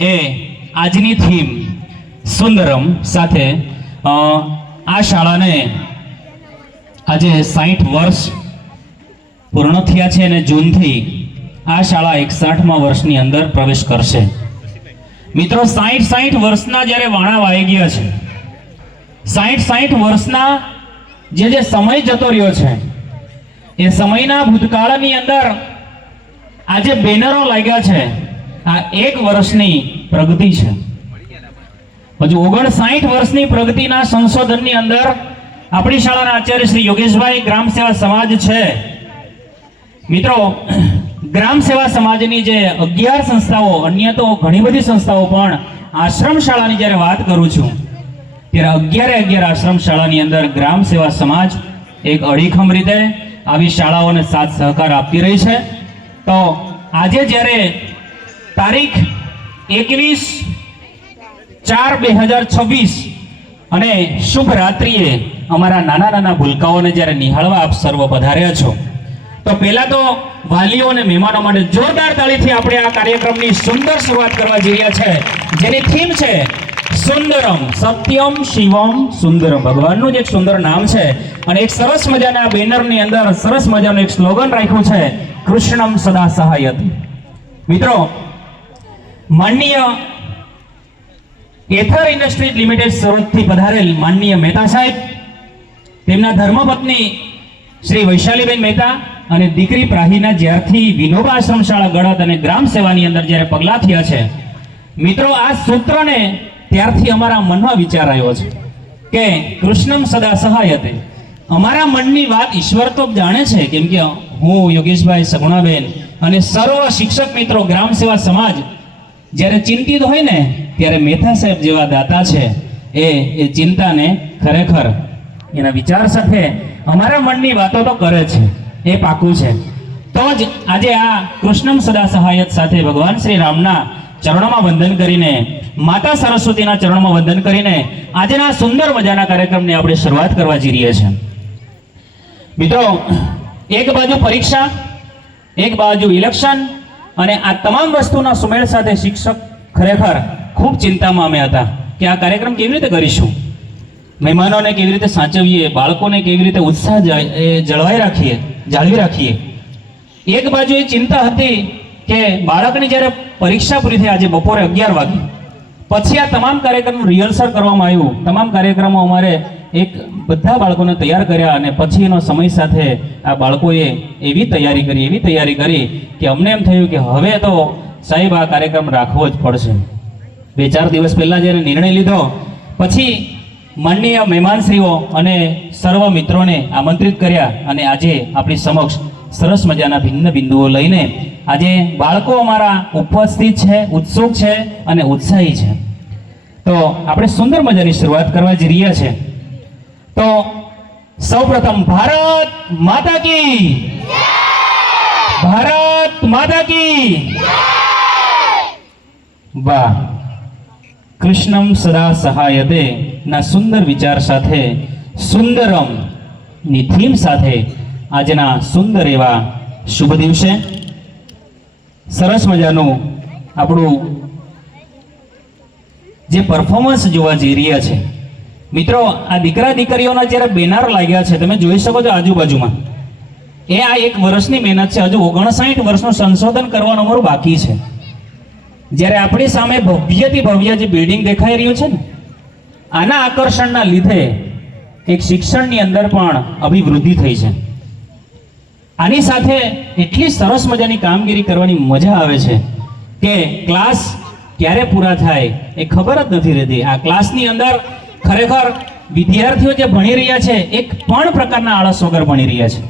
એ આજની થીમ સુંદરમ સાથે આ શાળાને આજે 60 વર્ષ પૂર્ણ થયા છે અને જૂનથી આ શાળા 61મા વર્ષની અંદર પ્રવેશ કરશે. મિત્રો 60 વર્ષના જ્યારે વાણા વાઈ ગયા છે, 60 વર્ષના જે સમય જતો રહ્યો છે, એ સમયના ભૂતકાળની અંદર આજે બેનરો લાગ્યા છે. આ 1 વર્ષની પ્રગતિ છે. હજુ 59 વર્ષની પ્રગતિના સંશોધનની અંદર આપણી શાળાના આચાર્ય શ્રી યોગેશભાઈ ગ્રામ સેવા સમાજ છે. મિત્રો, ગ્રામ સેવા સમાજની જે 11 સંસ્થાઓ, અન્ય તો ઘણી બધી સંસ્થાઓ, પણ આશ્રમ શાળાની જ્યારે વાત કરું છું ત્યારે 11 આશ્રમ શાળાની અંદર ગ્રામ સેવા સમાજ એક અડીખમ રીતે આવી શાળાઓને સાથ સહકાર આપતી રહી છે. તો આજે જ્યારે તારીખ 21/4/2026 અને શુભ રાત્રિએ અમારા નાના ભૂલકાઓને જ્યારે નિહાળવા આપ સર્વ પધાર્યા છો, તો પહેલા તો વાલીઓ અને મહેમાનો માટે જોરદાર તાળીથી આપણે આ કાર્યક્રમની સુંદર શરૂઆત કરવા જઈ રહ્યા છે, જેની થીમ છે સુંદરમ, સત્યમ શિવમ સુંદરમ. ભગવાનનું જ એક સુંદર નામ છે અને એક સરસ મજાના બેનરની અંદર સરસ મજાનું એક સ્લોગન રાખ્યું છે, કૃષ્ણમ સદા સહાયતી. મિત્રો, માનનીય એથર ઇન્ડસ્ટ્રીઝ લિમિટેડ સુરતથી પધારેલ માનનીય મહેતા સાહેબ, તેમના ધર્મપત્ની શ્રી વૈશાલીબેન મહેતા અને દીકરી પ્રાહીના જ્યારથી વિનોબા આશ્રમ શાળા ગળત અને ગ્રામ સેવાની અંદર જ્યારે પગલા થયા છે, મિત્રો, આ સૂત્રને ત્યારથી અમારા મનમાં વિચાર આવ્યો છે કે કૃષ્ણમ સદા સહાયતે. અમારા મનની વાત ઈશ્વર તો જાણે છે, કેમ કે હું, યોગેશભાઈ, સગુણાબેન અને સર્વ શિક્ષક મિત્રો, ગ્રામ સેવા સમાજ જ્યારે ચિંતિત હોય ને ત્યારે મહેતા સાહેબ જેવા દાતા છે એ ચિંતાને ખરેખર એના વિચાર સાથે અમારા મનની વાતો તો કરે છે, એ પાકું છે. તો જ આજે આ કૃષ્ણમ સદા સહાયત સાથે ભગવાન શ્રી રામના ચરણોમાં વંદન કરીને, માતા સરસ્વતીના ચરણોમાં વંદન કરીને આજના સુંદર મજાના કાર્યક્રમની આપણે શરૂઆત કરવા જઈ રહ્યા છીએ. મિત્રો, એક બાજુ પરીક્ષા, એક બાજુ ઇલેક્શન અને આ તમામ વસ્તુના સુમેળ સાથે શિક્ષક ખરેખર ખૂબ ચિંતામાં અમે હતા કે આ કાર્યક્રમ કેવી રીતે કરીશું, મહેમાનોને કેવી રીતે સાચવીએ, બાળકોને કેવી રીતે ઉત્સાહ જાળવી રાખીએ. એક બાજુ એ ચિંતા હતી કે બાળકની જ્યારે પરીક્ષા પૂરી થઈ આજે બપોરે 11 વાગે પછી આ તમામ કાર્યક્રમનું રિહર્સલ કરવામાં આવ્યું. તમામ કાર્યક્રમો અમારે બધા બાળકોને તૈયાર કર્યા અને પછીનો સમય સાથે આ બાળકોએ એવી તૈયારી કરી કે અમને એમ થયું કે હવે તો સાહેબ આ કાર્યક્રમ રાખવો જ પડશે. 2-4 દિવસ પહેલા જ્યારે નિર્ણય લીધો, પછી માનનીય મહેમાનશ્રીઓ અને સર્વ મિત્રોને આમંત્રિત કર્યા અને આજે આપણી સમક્ષ સરસ મજાના ભિન્ન બિંદુઓ લઈને આજે બાળકો અમારા ઉપસ્થિત છે, ઉત્સુક છે અને ઉત્સાહી છે. તો આપણે સુંદર મજાની શરૂઆત કરવા જઈ રહ્યા છે. તો સૌપ્રથમ ભારત માતા કી જય! ભારત માતા કી જય! વાહ! કૃષ્ણમ સદા સહાયતે ના સુંદર વિચાર સાથે, સુંદરમ ની થીમ સાથે આજના સુંદર એવા શુભ દિવસે સરસ મજાનું આપણું જે પરફોર્મન્સ જોવા જઈ રહ્યા છે. મિત્રો, આ દીકરા દીકરીઓના જ્યારે બેનર લાગ્યા છે તમે જોઈ શકો છો આજુબાજુમાં, એ આ 1 વર્ષની મહેનત છે. હજુ 59 વર્ષનું સંશોધન કરવાનું અમારું બાકી છે. જ્યારે આપણી સામે ભવ્યથી ભવ્ય જે બિલ્ડિંગ દેખાઈ રહ્યું છે ને, આના આકર્ષણના લીધે એક શિક્ષણની અંદર પણ અભિવૃદ્ધિ થઈ છે. આની સાથે એટલી સરસ મજાની કામગીરી કરવાની મજા આવે છે કે ક્લાસ ક્યારે પૂરા થાય એ ખબર જ નથી રહેતી. આ ક્લાસની અંદર ખરેખર વિદ્યાર્થીઓ જે ભણી રહ્યા છે એક પણ પ્રકારના આળસ વગર ભણી રહ્યા છે,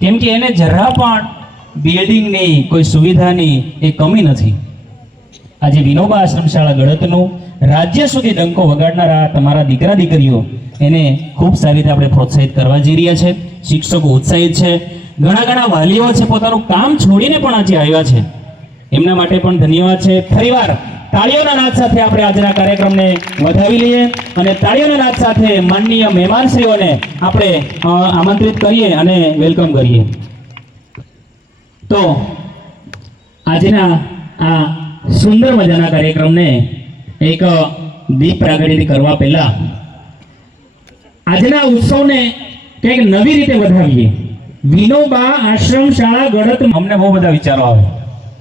કેમ કે એને જરા પણ બિલ્ડિંગની કોઈ સુવિધાની એ કમી નથી. આજે વિનોબા આશ્રમ શાળા ગળતનું રાજ્ય સુધી ડંકો વગાડનારા તમારા દીકરા દીકરીઓ, એને ખૂબ સારી રીતે આપણે પ્રોત્સાહિત કરવા જઈ રહ્યા છે. શિક્ષકો ઉત્સાહિત છે, ઘણા વાલીઓ છે પોતાનું કામ છોડીને પણ આજે આવ્યા છે, એમના માટે પણ ધન્યવાદ છે. ફરીવાર તાળીઓના નાદ સાથે આપણે આજના કાર્યક્રમને વધાવી લઈએ અને તાળીઓના નાદ સાથે માનનીય મહેમાનશ્રીઓને આપણે આમંત્રિત કરીએ અને વેલકમ કરીએ. તો આજના આ સુંદર મજાના કાર્યક્રમને એક દીપ પ્રાગટ્યથી કરવા પહેલા આજના ઉત્સવને કંઈક નવી રીતે વધાવીએ. વિનોબા આશ્રમ શાળા ગળત અમને બહુ બધા વિચારો આવે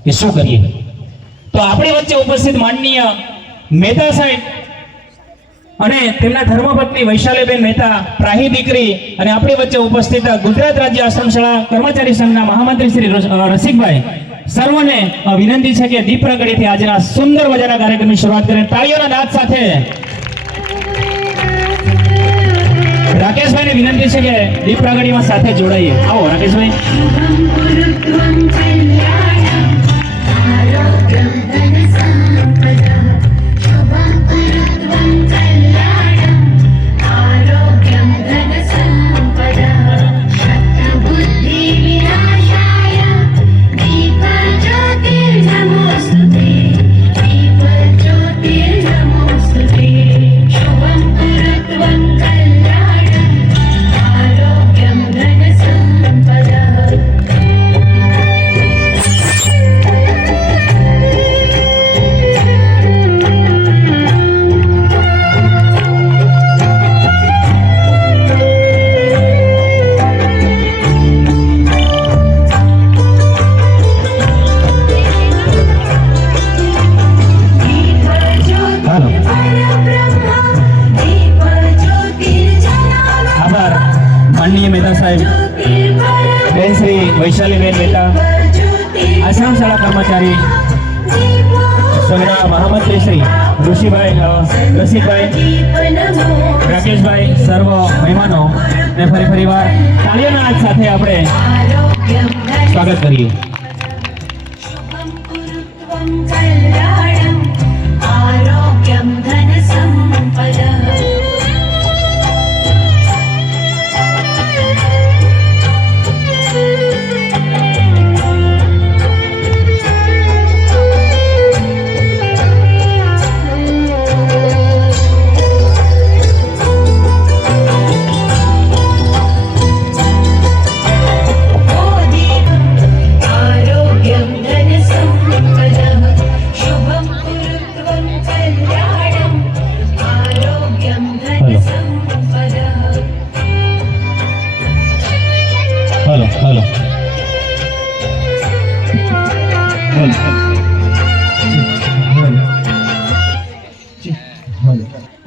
કે શું કરીએ. તો આપણી વચ્ચે ઉપસ્થિત માનનીય મહેતા સાહેબ અને તેમના ધર્મપત્ની વૈશાલીબેન મહેતા, પ્રાહી દીકરી, અને આપણી વચ્ચે ઉપસ્થિત ગુજરાત રાજ્ય આશ્રમ શાળા કર્મચારી સંઘના મહામંત્રી શ્રી રસિકભાઈ, સર્વને વિનંતી છે કે દીપ પ્રાગટ્યથી આજના સુંદર મજાના કાર્યક્રમની શરૂઆત કરે. તાળીઓના નાદ સાથે રાકેશભાઈને વિનંતી છે કે દીપ પ્રાગટ્યમાં સાથે જોડાઈએ. આવો રાકેશભાઈ. વૈશાલીબેન મહેતા, આશ્રમ શાળા કર્મચારી સંઘના મહામંત્રી શ્રી રસિકભાઈ, રાકેશભાઈ, સર્વ મહેમાનો ને ફરીવાર તાળીઓના હાથ સાથે આપણે સ્વાગત કરીએ.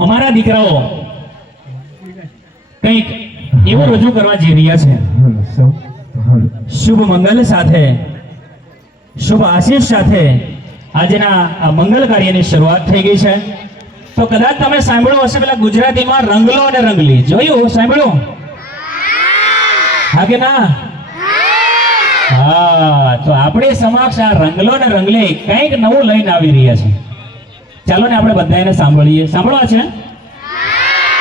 અમારા દીકરાઓ કંઈક એવું રજૂ કરવા જઈ રહ્યા છે. શુભ મંગલ સાથે, શુભ આશીષ સાથે આજના આ મંગલ કાર્યની શરૂઆત થઈ ગઈ છે. તો કદાચ તમે સાંભળ્યું હશે પેલા ગુજરાતીમાં રંગલો અને રંગલી. જોયું? સાંભળ્યું? હા કે ના? હા, તો આપણી સમક્ષ આ રંગલો અને રંગલી કંઈક નવું લઈને આવી રહ્યા છે. ચાલો ને આપણે બધા એને સાંભળીએ. સાંભળવા છે?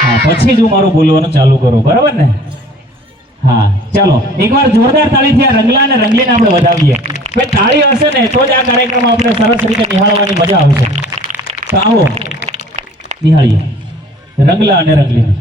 હા, પછી જ હું મારું બોલવાનું ચાલુ કરું, બરાબર ને? હા, ચાલો એકવાર જોરદાર તાળીથી આ રંગલા અને રંગલીને આપણે વધાવીએ. ભાઈ તાળી હશે ને તો જ આ કાર્યક્રમ આપણે સરસ રીતે નિહાળવાની મજા આવશે. તો આવો નિહાળીએ રંગલા અને રંગલીને.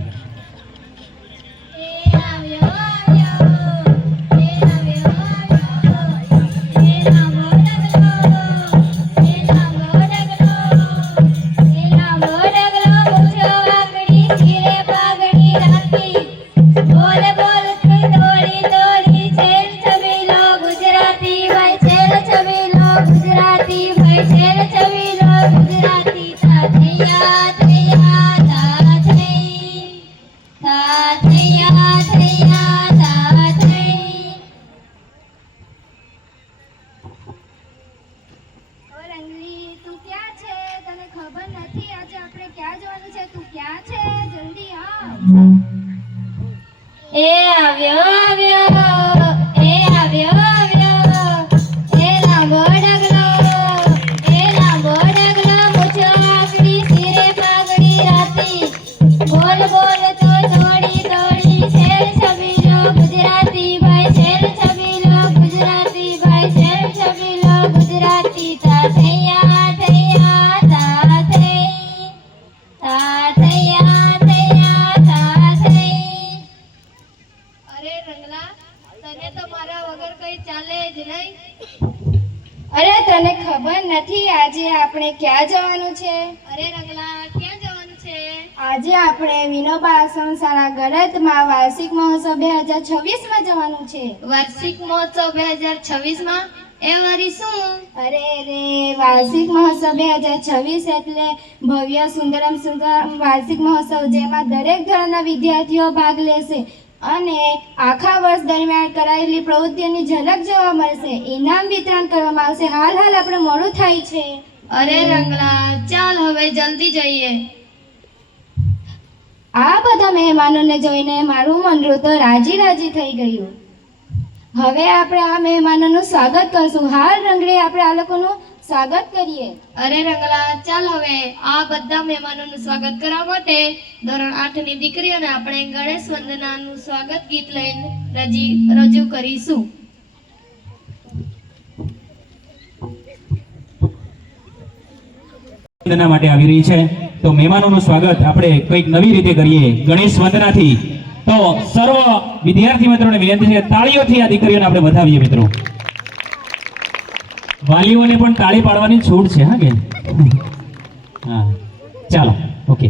જવાનું છે? અરે રંગલા, ક્યાં જવાનું છે? આજે આપણે વિનોબા આશ્રમ શાળા ગળતમાં વાર્ષિક મહોત્સવ 2026માં જવાનું છે. વાર્ષિક મહોત્સવ 2026માં? એ વરી શું? અરે રે, વાર્ષિક મહોત્સવ 2026 એટલે ભવ્ય સુંદરમ સુંદરમ વાર્ષિક મહોત્સવ, જેમાં દરેક ધોરણના વિદ્યાર્થીઓ ભાગ લેશે અને આખા વર્ષ દરમિયાન કરાયેલી પ્રવૃત્તિઓની ઝલક જોવા મળશે. ઇનામ વિતરણ કરવામાં આવશે. હાલ આપણે મોડું થાય છે. અરે રંગલા, ચાલ હવે જલ્દી જઈએ. આ બધા મહેમાનોને જોઈને મારું મન તો રાજી થઈ ગયું. હવે આપણે આ મહેમાનોનું સ્વાગત કરશું. હાલ રંગડે આપણે આ લોકોનું સ્વાગત કરીએ. અરે રંગલા, ચાલ હવે આ બધા મહેમાનોનું સ્વાગત કરવા માટે ધોરણ 8 ની દીકરીઓને આપણે ગણેશ વંદનાનું સ્વાગત ગીત લઈને રજૂ કરીશું. વંદના માટે આવી રહી છે, તો મહેમાનોનું સ્વાગત આપણે કંઈક નવી રીતે કરીએ ગણેશ વંદનાથી. તો સર્વ વિદ્યાર્થી મિત્રોને વિનંતી છે, તાળીઓથી આ દીકરીઓને આપણે વધાવીએ. મિત્રો, વાલીઓને પણ તાળી પાડવાની છૂટ છે. હા કે હા, ચાલો, ઓકે.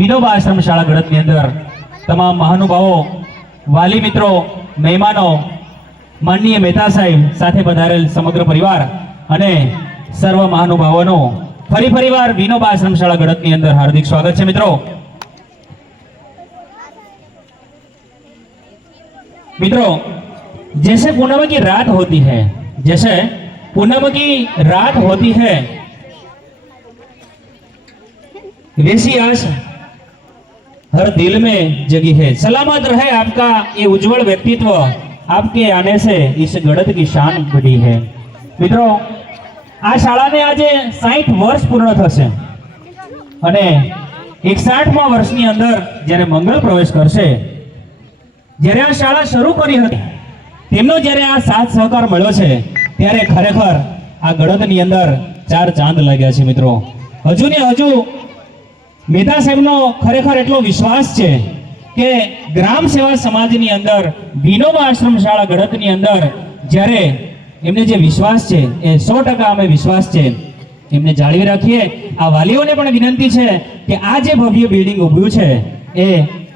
વિનોબા આશ્રમ શાળા ગળતની અંદર તમામ મહાનુભાવો, વાલી મિત્રો, મહેમાનો, માનનીય મહેતા સાહેબ સાથે પધારેલ સમગ્ર પરિવાર અને સર્વ મહાનુભાવોનો ફરીવાર વિનોબા આશ્રમ શાળા ગળતની અંદર હાર્દિક સ્વાગત છે. મિત્રો, जैसे पूनम की रात होती है, जैसे पूनम की रात होती है, वैसी आस हर दिल में जगी है. सलामत रहे आपका ये उज्जवल व्यक्तित्व, आपके आने से इस गढ़त की शान बढ़ी है. મિત્રો, આ શાળાને આજે 60 વર્ષ પૂર્ણ થશે અને 61મા વર્ષની અંદર જ્યારે મંગળ પ્રવેશ કરશે, જ્યારે આ શાળા શરૂ કરી હતી તેમનો જ્યારે આ સાથ સહકાર મળ્યો છે ત્યારે ખરેખર આ ગળતની અંદર 4 ચાંદ લાગ્યા છે મિત્રો. હજુ ને હજુ મહેતા સાહેબનો ખરેખર એટલો વિશ્વાસ છે કે ગ્રામ સેવા સમાજની અંદર વિનોબા આશ્રમ શાળા ગળતની અંદર જ્યારે એમને જે વિશ્વાસ છે એ 100% અમે વિશ્વાસ છે એમને જાળવી રાખીએ. આ વાલીઓને પણ વિનંતી છે કે આ જે ભવ્ય બિલ્ડિંગ ઊભું છે એ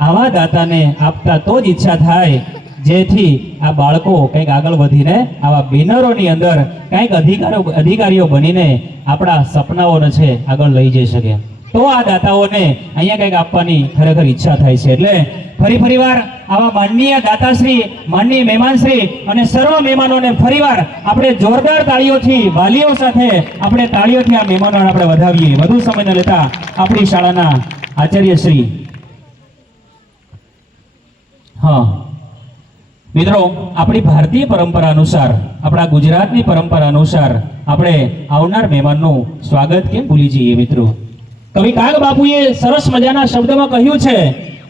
આવા દાતાને આપતા તો જ ઈચ્છા થાય જેથી આ બાળકો કંઈક આગળ વધીને આવા બેનરોની અંદર કંઈક અધિકારીઓ બનીને આપણા સપનાઓને છે આગળ લઈ જઈ શકે. તો આ દાતાઓને અહીંયા કંઈક આપવાની ખરેખર ઈચ્છા થાય છે. એટલે ફરીવાર આવા માનનીય દાતાશ્રી, માનનીય મહેમાનશ્રી અને સર્વ મહેમાનોને ફરીવાર આપણે જોરદાર તાળીઓથી વાલીઓ સાથે આપણે તાળીઓથી આ મહેમાનોને આપણે વધાવીએ. વધુ સમય ન લેતા આપણી શાળાના આચાર્યશ્રી. હા મિત્રો, આપણી ભારતીય પરંપરા અનુસાર, આપણા ગુજરાતની પરંપરા અનુસાર આપણે આવનાર મહેમાનનું સ્વાગત કેમ ભૂલી જઈએ મિત્રો. કવિ કાગ બાપુએ સરસ મજાના શબ્દમાં કહ્યું છે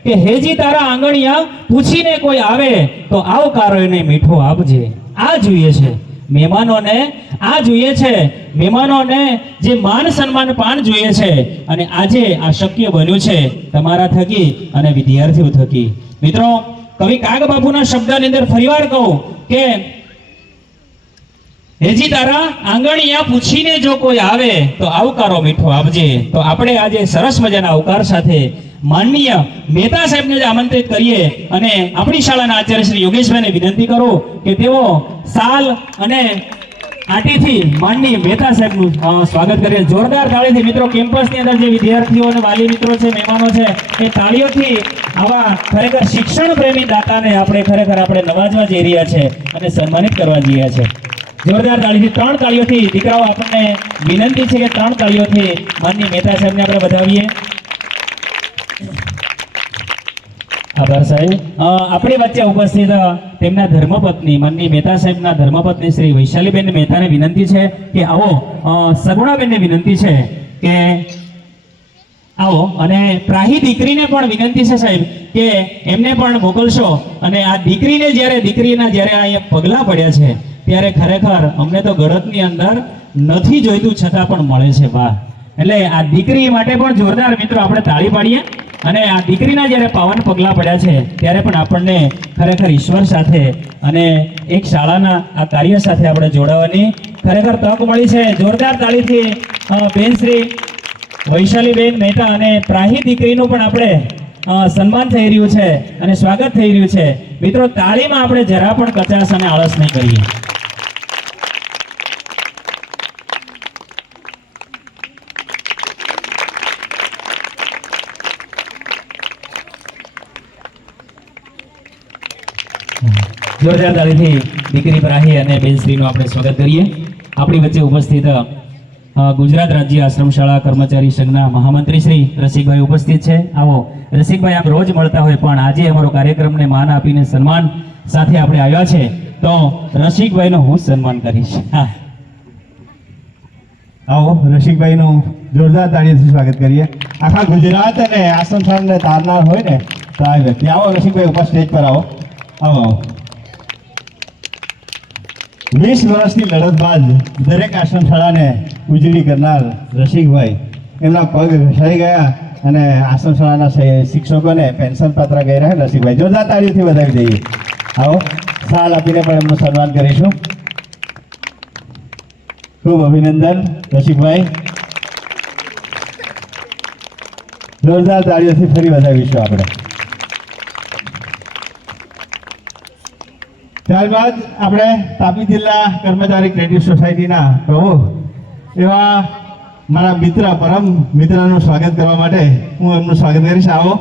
કે હેજી તારા આંગણિયા પૂછીને કોઈ આવે તો આવકારો એને મીઠો આપજે. આ જોઈએ છે મહેમાનોને, આ જોઈએ છે મહેમાનોને જે માન સન્માન પાન જોઈએ છે. અને આજે આ શક્ય બન્યું છે તમારા થકી અને વિદ્યાર્થીઓ થકી. મિત્રો, કવિ કાગ બાપુના શબ્દની અંદર ફરીવાર કહું કે હેજી તારા આંગણિયા પૂછીને જો કોઈ આવે તો આવકારો મીઠો આપજે. તો આપણે આજે સરસ મજાના આવકાર સાથે માનનીય મહેતા સાહેબને આમંત્રિત કરીએ અને આપણી શાળાના આચાર્ય શ્રી યોગેશભાઈને વિનંતી કરું કે તેઓ સાલ અને આટીથી માનનીય મહેતા સાહેબનું સ્વાગત કરીએ. જોરદાર તાળીથી મિત્રો, કેમ્પસની અંદર જે વિદ્યાર્થીઓ અને વાલી મિત્રો છે, મહેમાનો છે, એ તાળીઓથી આવા ખરેખર શિક્ષણ પ્રેમી દાતાને આપણે નવાજવા જઈ રહ્યા છે અને સન્માનિત કરવા જઈ રહ્યા છે. જોરદાર તાળીથી, 3 તાળીઓથી દીકરાઓ, આપણને વિનંતી છે કે 3 તાળીઓથી માનનીય મહેતા સાહેબને આપણે વધાવીએ. આભાર સાહેબ. આપણી વચ્ચે ઉપસ્થિત તેમના ધર્મપત્ની માનનીય મહેતા સાહેબના ધર્મપત્ની શ્રી વૈશાલીબેન મહેતાને વિનંતી છે કે આવો. સગુણાબેનને વિનંતી છે કે આવો. અને પ્રાહી દીકરીને પણ વિનંતી છે સાહેબ કે એમને પણ મોકલશો. અને આ દીકરીને જ્યારે અહીંયા પગલાં પડ્યા છે ત્યારે ખરેખર અમને તો ગળતની અંદર નથી જોઈતું છતાં પણ મળે છે. વાહ! એટલે આ દીકરી માટે પણ જોરદાર મિત્રો આપણે તાળી પાડીએ. અને આ દીકરીના જ્યારે પાવન પગલાં પડ્યા છે ત્યારે પણ આપણને ખરેખર ઈશ્વર સાથે અને એક શાળાના આ કાર્ય સાથે આપણે જોડાવાની ખરેખર તક મળી છે. જોરદાર તાળીથી બેન શ્રી વૈશાલીબેન મહેતા અને પ્રાહી દીકરીનું પણ આપણે સન્માન થઈ રહ્યું છે અને સ્વાગત થઈ રહ્યું છે. મિત્રો, તાળીમાં આપણે જરા પણ કચાશ અને આળસ નહીં કરીએ. જોરદાર તાળીથી દીકરી પ્રાહી અને બેનશ્રીનું આપણે સ્વાગત કરીએ. આપણી વચ્ચે ઉપસ્થિત ગુજરાત રાજ્ય આશ્રમ શાળા કર્મચારી સંઘના મહામંત્રી શ્રી રસિકભાઈ ઉપસ્થિત છે. આવો રસિકભાઈ, આપ રોજ મળતા હોય પણ આજે અમારો કાર્યક્રમને માન આપીને સન્માન સાથે આપણે આવ્યા છે તો રસિકભાઈનું હું સન્માન કરીશ. આવો રસિકભાઈનું જોરદાર તાળીથી સ્વાગત કરીએ. આખા ગુજરાત અને આશ્રમ શાળાને તારનાર હોય ને તો આ વ્યક્તિ. આવો રસિકભાઈ, ઉપર સ્ટેજ પર આવો. આવો. 20 વર્ષની લડત બાદ દરેક આશ્રમ શાળાને ઉજળી કરનાર રસિકભાઈ, એમના પગ ઘસાઈ ગયા અને આશ્રમ શાળાના શિક્ષકોને પેન્શન પાત્ર કહી રહ્યા રસિકભાઈ. જોરદાર તાળીઓથી વધાવી દઈએ. આવો, સાલ આપીને પણ એમનું સન્માન કરીશું. ખૂબ અભિનંદન રસિકભાઈ. જોરદાર તાળીઓથી ફરી વધાવીશું આપણે. ત્યારબાદ આપણે તાપી જિલ્લા કર્મચારી ક્રેડિટ સોસાયટીના પ્રમુખ એવા મારા મિત્ર, પરમ મિત્રનું સ્વાગત કરવા માટે હું એમનું સ્વાગત કરીશ. આવો.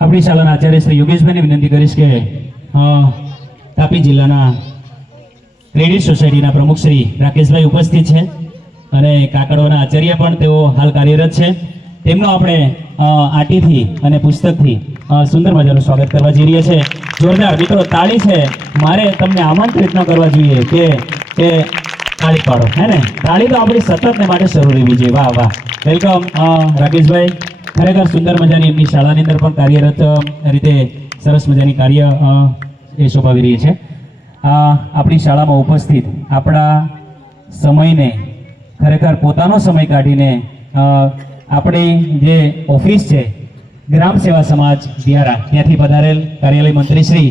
આપણી શાળાના આચાર્ય શ્રી યોગેશભાઈને વિનંતી કરીશ કે તાપી જિલ્લાના ક્રેડિટ સોસાયટીના પ્રમુખ શ્રી રાકેશભાઈ ઉપસ્થિત છે અને કાકડવાના આચાર્ય પણ તેઓ હાલ કાર્યરત છે. તેમનો આપણે આટીથી અને પુસ્તકથી સુંદર મજાનું સ્વાગત કરવા જઈ રહ્યા છે. જોરદાર મિત્રો, તાળી છે. મારે તમને આમંત્રિત ન કરવા જોઈએ કે તાળી પાડો, હે ને? તાળી તો આપણી સતત ને માટે શરૂ રહેવી જોઈએ. વાહ વાહ, વેલકમ રાકેશભાઈ. ખરેખર સુંદર મજાની એમની શાળાની અંદર પણ કાર્યરત રીતે સરસ મજાની કાર્ય એ શોભાવી રહી છે. આપણી શાળામાં ઉપસ્થિત આપણા સમયને ખરેખર પોતાનો સમય કાઢીને આપણી જે ઓફિસ છે ગ્રામ સેવા સમાજ દિયારા ત્યાંથી પધારેલ કાર્યાલય મંત્રી શ્રી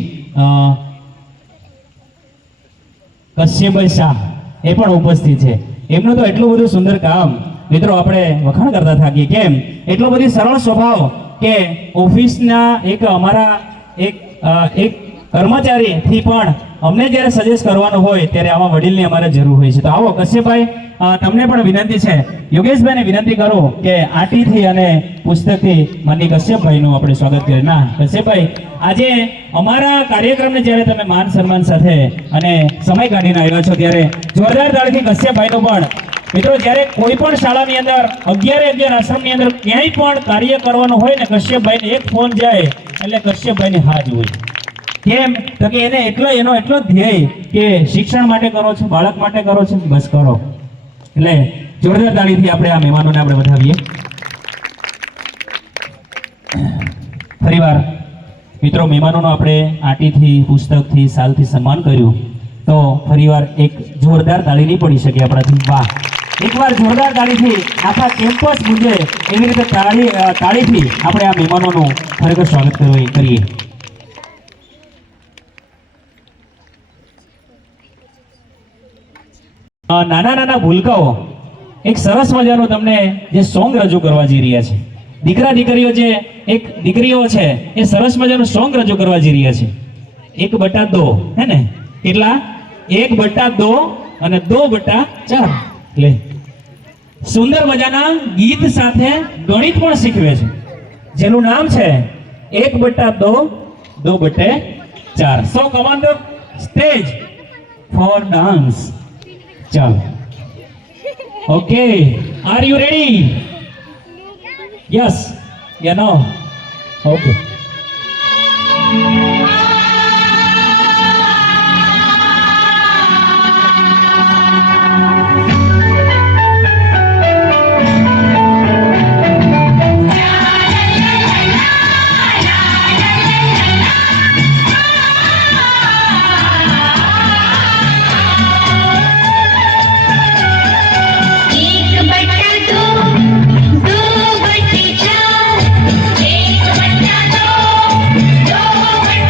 કશ્યપભાઈ શાહ એ પણ ઉપસ્થિત છે. એમનું તો એટલું બધું સુંદર કામ મિત્રો આપણે વખાણ કરતા થાકીએ. કેમ? એટલો બધી સરળ સ્વભાવ કે ઓફિસના અમારા એક કર્મચારીથી પણ અમને જ્યારે સજેસ્ટ કરવાનું હોય ત્યારે આવા વડીલની અમારે જરૂર હોય છે. તો આવો કશ્યપભાઈ, તમને પણ વિનંતી છે, યોગેશભાઈને વિનંતી કરો કે આટીથી અને પુસ્તકથી માનની કશ્યપભાઈનું આપણે સ્વાગત કરીએ. ના કશ્યપભાઈ, આજે અમારા કાર્યક્રમને જ્યારે તમે માન સન્માન સાથે અને સમય કાઢીને આવ્યા છો ત્યારે જોરદાર તાળીથી કશ્યપભાઈનું પણ. મિત્રો, જ્યારે કોઈ પણ શાળાની અંદર 11 આશ્રમની અંદર ક્યાંય પણ કાર્ય કરવાનું હોય ને કશ્યપભાઈને એક ફોન જાય એટલે કશ્યપભાઈની હાજ હોય. કેમ? તો કે એનો એટલો ધ્યેય કે શિક્ષણ માટે કરો છો, બાળક માટે કરો છો, બસ કરો. એટલે જોરદાર તાળીથી આપણે આ મહેમાનોને આપણે વધાવીએ. ફરીવાર મિત્રો, મહેમાનોનો આપણે આટીથી, પુસ્તકથી, સાલથી સન્માન કર્યું તો ફરીવાર એક જોરદાર તાળી નહીં પડી શકે આપણાથી. વાહ! એકવાર જોરદાર તાળીથી આખા કેમ્પસ ગુંજે એવી રીતે તાળીથી આપણે આ મહેમાનોનું ખરેખર સ્વાગત કરીએ. નાના ભૂલકાઓ એક સરસ મજાનું તમને જે સોંગ રજૂ કરવા જઈ રહ્યા છે. દીકરીઓ છે એ સરસ મજાનું સોંગ રજૂ કરવા જઈ રહ્યા છે. 1/2 હે ને? કેટલા? 1/2 અને 2/4. એટલે સુંદર મજાના ગીત સાથે ગણિત પણ શીખવે છે, જેનું નામ છે 1/2 2/4. So command the stage for dance. ચાલો, okay, are you ready? Yes યા નો? ઓકે. एक बट्टा दो, 2/4, 1/2, 2/4.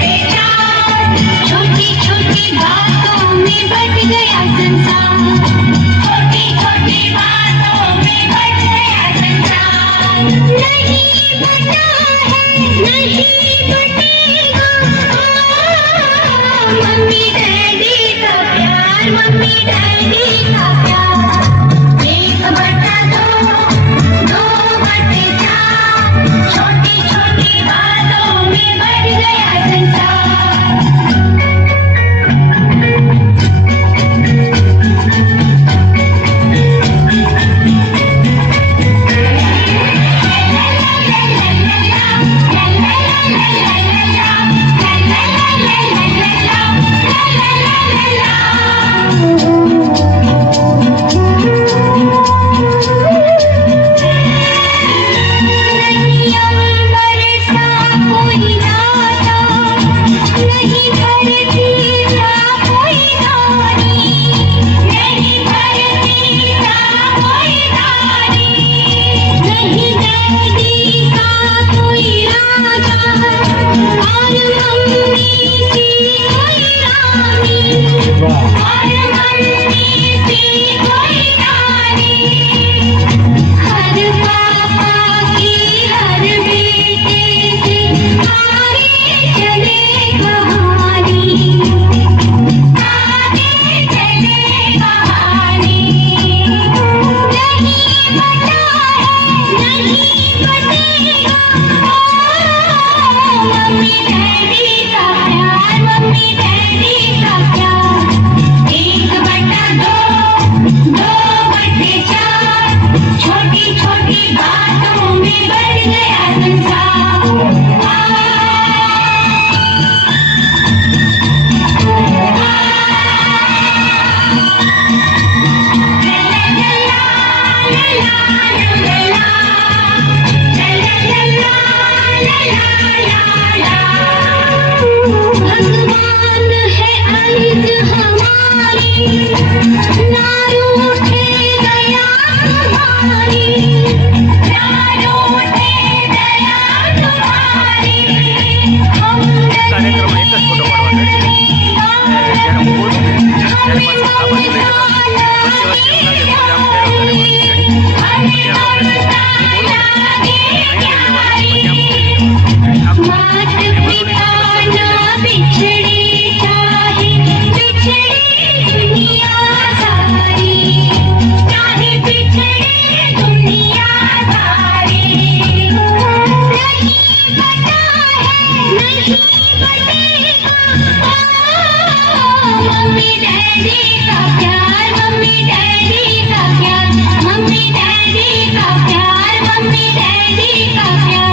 मम्मी डैडी का प्यार, मम्मी डैडी का प्यार, मम्मी डैडी का प्यार, मम्मी डैडी का प्यार।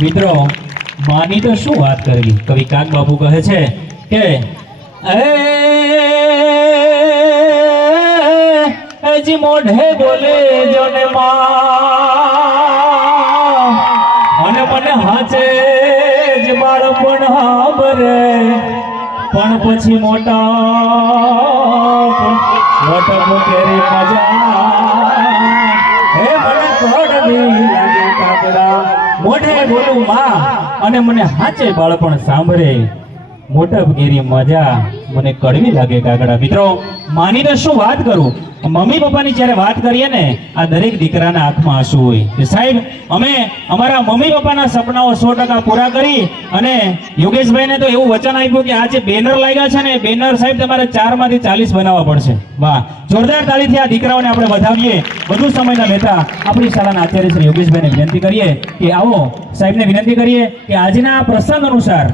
મિત્રો માની તો શું વાત કરવી. કવિ કાગ બાપુ કહે છે કે હજી મોઢે બોલે જોને માં અને મને હાચે જ બાળપણ હાંભરે પણ પછી મોટા કેરી મજા હે મને કડવી લાગે કાકડા. મોઢે બોલું માં અને મને હાચે બાળપણ સાંભળે મોટા ઘેરી મજા મને કડવી લાગે કાગડા. મિત્રો માની તો શું વાત કરું. મમ્મી પપ્પાની જ્યારે વાત કરીએ ને આ દરેક દીકરાના આંખમાં આંસુ હોય કે સાહેબ અમે અમારા મમ્મી પપ્પાના સપનાઓ 100% પૂરા કરી અને યોગેશભાઈને તો એવું વચન આપ્યું કે આ જે બેનર લાગ્યા છે ને બેનર સાહેબ તમારે 4 માંથી 40 બનાવવા પડશે. વાહ, જોરદાર તાળીથી આ દીકરાઓને આપણે વધાવીએ. વધુ સમય ન લેતા આપણી શાળાના આચાર્ય શ્રી યોગેશભાઈને વિનંતી કરીએ કે આવો સાહેબને વિનંતી કરીએ કે આજના આ પ્રસંગ અનુસાર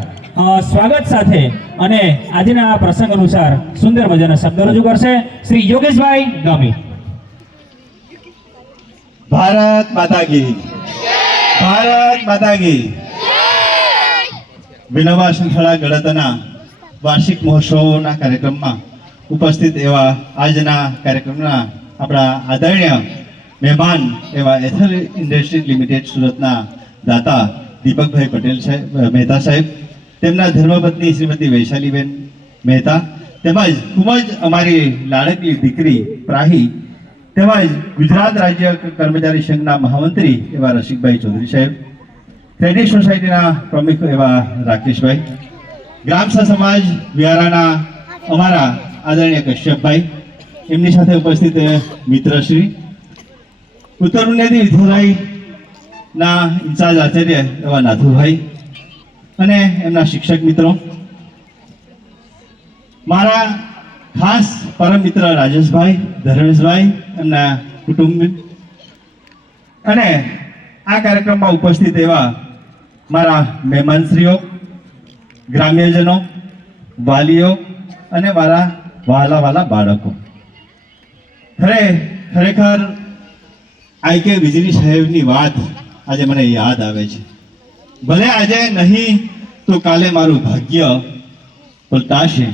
સ્વાગત સાથે અને આજના આ પ્રસંગ અનુસાર સુંદર મજાના શબ્દ રજૂ કરશે શ્રી યોગેશભાઈ ગામી. ભારત માતા કી ભારત માતા કી. વિનોબા શૃંખલા ગળતના વાર્ષિક મહોત્સવના કાર્યક્રમમાં ઉપસ્થિત એવા આજના કાર્યક્રમના આપણા આદરણીય મહેમાન એવા એથર ઇન્ડસ્ટ્રી લિમિટેડ સુરતના દાતા દીપકભાઈ પટેલ સાહેબ મહેતા સાહેબ, તેમના ધર્મપત્ની શ્રીમતી વૈશાલીબેન મહેતા, તેમજ ખૂબ જ અમારી લાડકલી દીકરી પ્રાહી, તેમજ ગુજરાત રાજ્ય કર્મચારી સંઘના મહામંત્રી એવા રસિકભાઈ ચૌધરી સાહેબ, ક્રેડિટ સોસાયટીના પ્રમુખ એવા રાકેશભાઈ, ગ્રામસા સમાજ વિહારાના અમારા આદરણીય કશ્યપભાઈ, એમની સાથે ઉપસ્થિત મિત્રશ્રી, ઉત્તર ઉન્નતિ વિદ્યાલયના ઇન્ચાર્જ આચાર્ય એવા નાથુભાઈ અને એમના શિક્ષક મિત્રો, મારા ખાસ પરમ મિત્ર રાજેશભાઈ, ધર્મેશભાઈ, એમના કુટુંબ અને આ કાર્યક્રમમાં ઉપસ્થિત એવા મારા મહેમાનશ્રીઓ, ગ્રામ્યજનો, વાલીઓ અને મારા વહાલા બાળકો. ખરેખર આઈ કે વીજળી સાહેબની વાત આજે મને યાદ આવે છે. ભલે આજે નહીં તો કાલે મારું ભાગ્ય પલટાશે.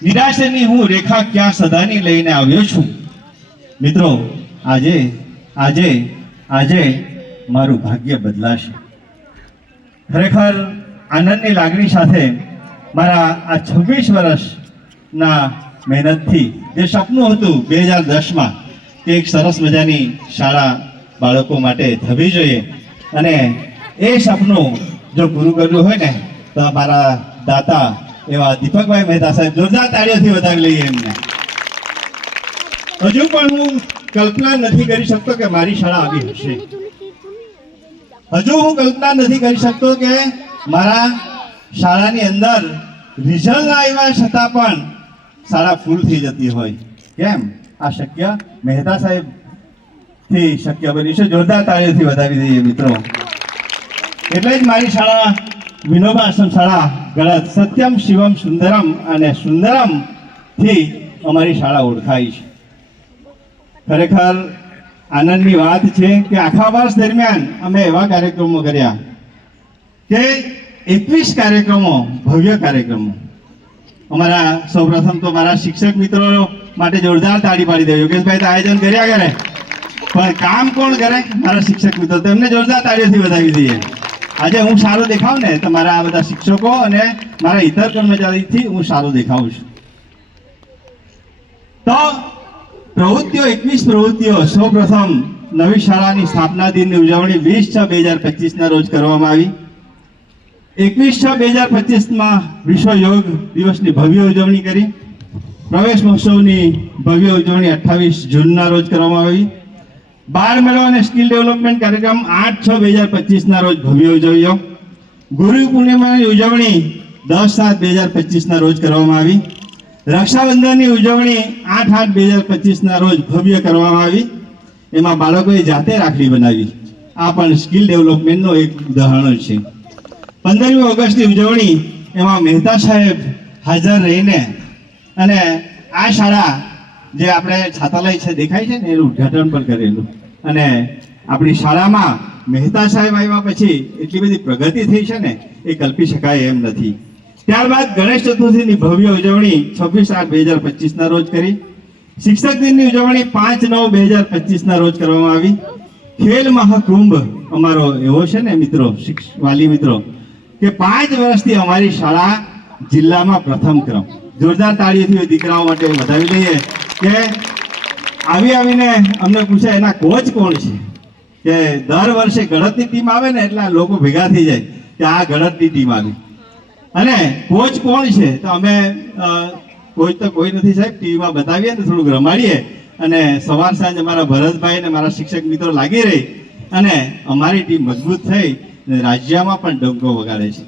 નિરાશેની હું રેખા ક્યાં સદાની લઈને આવ્યો છું. મિત્રો આજે મારું ભાગ્ય બદલાશે. ખરેખર આનંદની લાગણી સાથે મારા આ 26 વર્ષના મહેનતથી જે સપનું હતું 2010માં કે એક સરસ મજાની શાળા બાળકો માટે થવી જોઈએ અને એ સપનું જો પૂરું કર્યું હોય ને તો મારા દાતા એવા દીપકભાઈ મહેતા સાહેબ, જોરદાર તાળીઓથી વધાવી લઈએ એમને. હજુ પણ હું કલ્પના નથી કરી શકતો કે મારી શાળા આવી હશે. હજુ હું કલ્પના નથી કરી શકતો કે મારા શાળાની અંદર રિઝલ્ટ ના આવ્યા છતાં પણ શાળા ફૂલ થઈ જતી હોય. કેમ? આ શક્ય મહેતા સાહેબ થી શક્ય બન્યું છે. જોરદાર તાળીઓથી વધાવી દઈએ મિત્રો. એટલે જ મારી શાળા વિનોબા આશ્રમ શાળા ગળત સત્યમ શિવમ સુંદરમ અને સુંદરમ થી અમારી શાળા ઓળખાય છે. ખરેખર આનંદની વાત છે કે આખા વર્ષ દરમિયાન અમે એવા કાર્યક્રમો કર્યા કે 21 કાર્યક્રમો, ભવ્ય કાર્યક્રમો. અમારા સૌપ્રથમ તો મારા શિક્ષક મિત્રો માટે જોરદાર તાળી પાડી દે. યોગેશભાઈ તો આયોજન કર્યા કરે, પણ કામ કોણ કરે? મારા શિક્ષક મિત્રો. તેમને જોરદાર તાળીઓથી વધાવી દઈએ. આજે હું સારું દેખાવ ને તો મારા આ બધા શિક્ષકો અને મારા ઇતર કર્મચારીથી હું સારું દેખાઉં છું. તો પ્રવૃત્તિઓ, 21 પ્રવૃત્તિઓ. સૌપ્રથમ નવી શાળાની સ્થાપના દિનની ઉજવણી 20/6/2025 ના રોજ કરવામાં આવી. 21/6/2025 વિશ્વ યોગ દિવસની ભવ્ય ઉજવણી કરી. પ્રવેશ મહોત્સવની ભવ્ય ઉજવણી 28 જૂનના રોજ કરવામાં આવી. બાળ મેળો અને સ્કિલ ડેવલપમેન્ટ કાર્યક્રમ 8/6/2025 ના રોજ ભવ્ય ઉજવ્યો. ગુરુ પૂર્ણિમાની ઉજવણી 10/7/2025 ના રોજ કરવામાં આવી. રક્ષાબંધનની ઉજવણી 8/8/2025 ના રોજ ભવ્ય કરવામાં આવી. એમાં બાળકોએ જાતે રાખડી બનાવી. આ પણ સ્કિલ ડેવલપમેન્ટનો એક ઉદાહરણ છે. 15મી ઓગસ્ટની ઉજવણી, એમાં મહેતા સાહેબ હાજર રહીને અને આ શાળા જે આપણે છાત્રાલય છે દેખાય છે ને એનું ઉદ્ઘાટન પણ કરેલું. અને આપણી શાળામાં મહેતા સાહેબ આવ્યા પછી એટલી બધી પ્રગતિ થઈ છે ને એ કલ્પી શકાય એમ નથી. ત્યારબાદ ગણેશ ચતુર્થીની ભવ્ય ઉજવણી 26/8/2025 ના રોજ કરી. શિક્ષક દિનની ઉજવણી 5/9/2025 ના રોજ કરવામાં આવી. ખેલ મહાકુંભ અમારો એવો છે ને મિત્રો, વાલી મિત્રો, કે 5 વર્ષથી અમારી શાળા જિલ્લામાં પ્રથમ ક્રમ. જોરદાર તાળીઓથી દીકરાઓ માટે વધાવી લઈએ કે આવીને અમને પૂછે એના કોચ કોણ છે. કે દર વર્ષે ગળતની ટીમ આવે ને એટલે લોકો ભેગા થઈ જાય કે આ ગળતની ટીમ આવી. અને કોચ કોણ છે તો અમે કોચ તો કોઈ નથી સાહેબ, ટીવીમાં બતાવીએ ને થોડુંક રમાડીએ અને સવાર સાંજ અમારા ભરતભાઈ અને મારા શિક્ષક મિત્રો લાગી રહી અને અમારી ટીમ મજબૂત થઈ અને રાજ્યમાં પણ ડંકો વગાડે છે.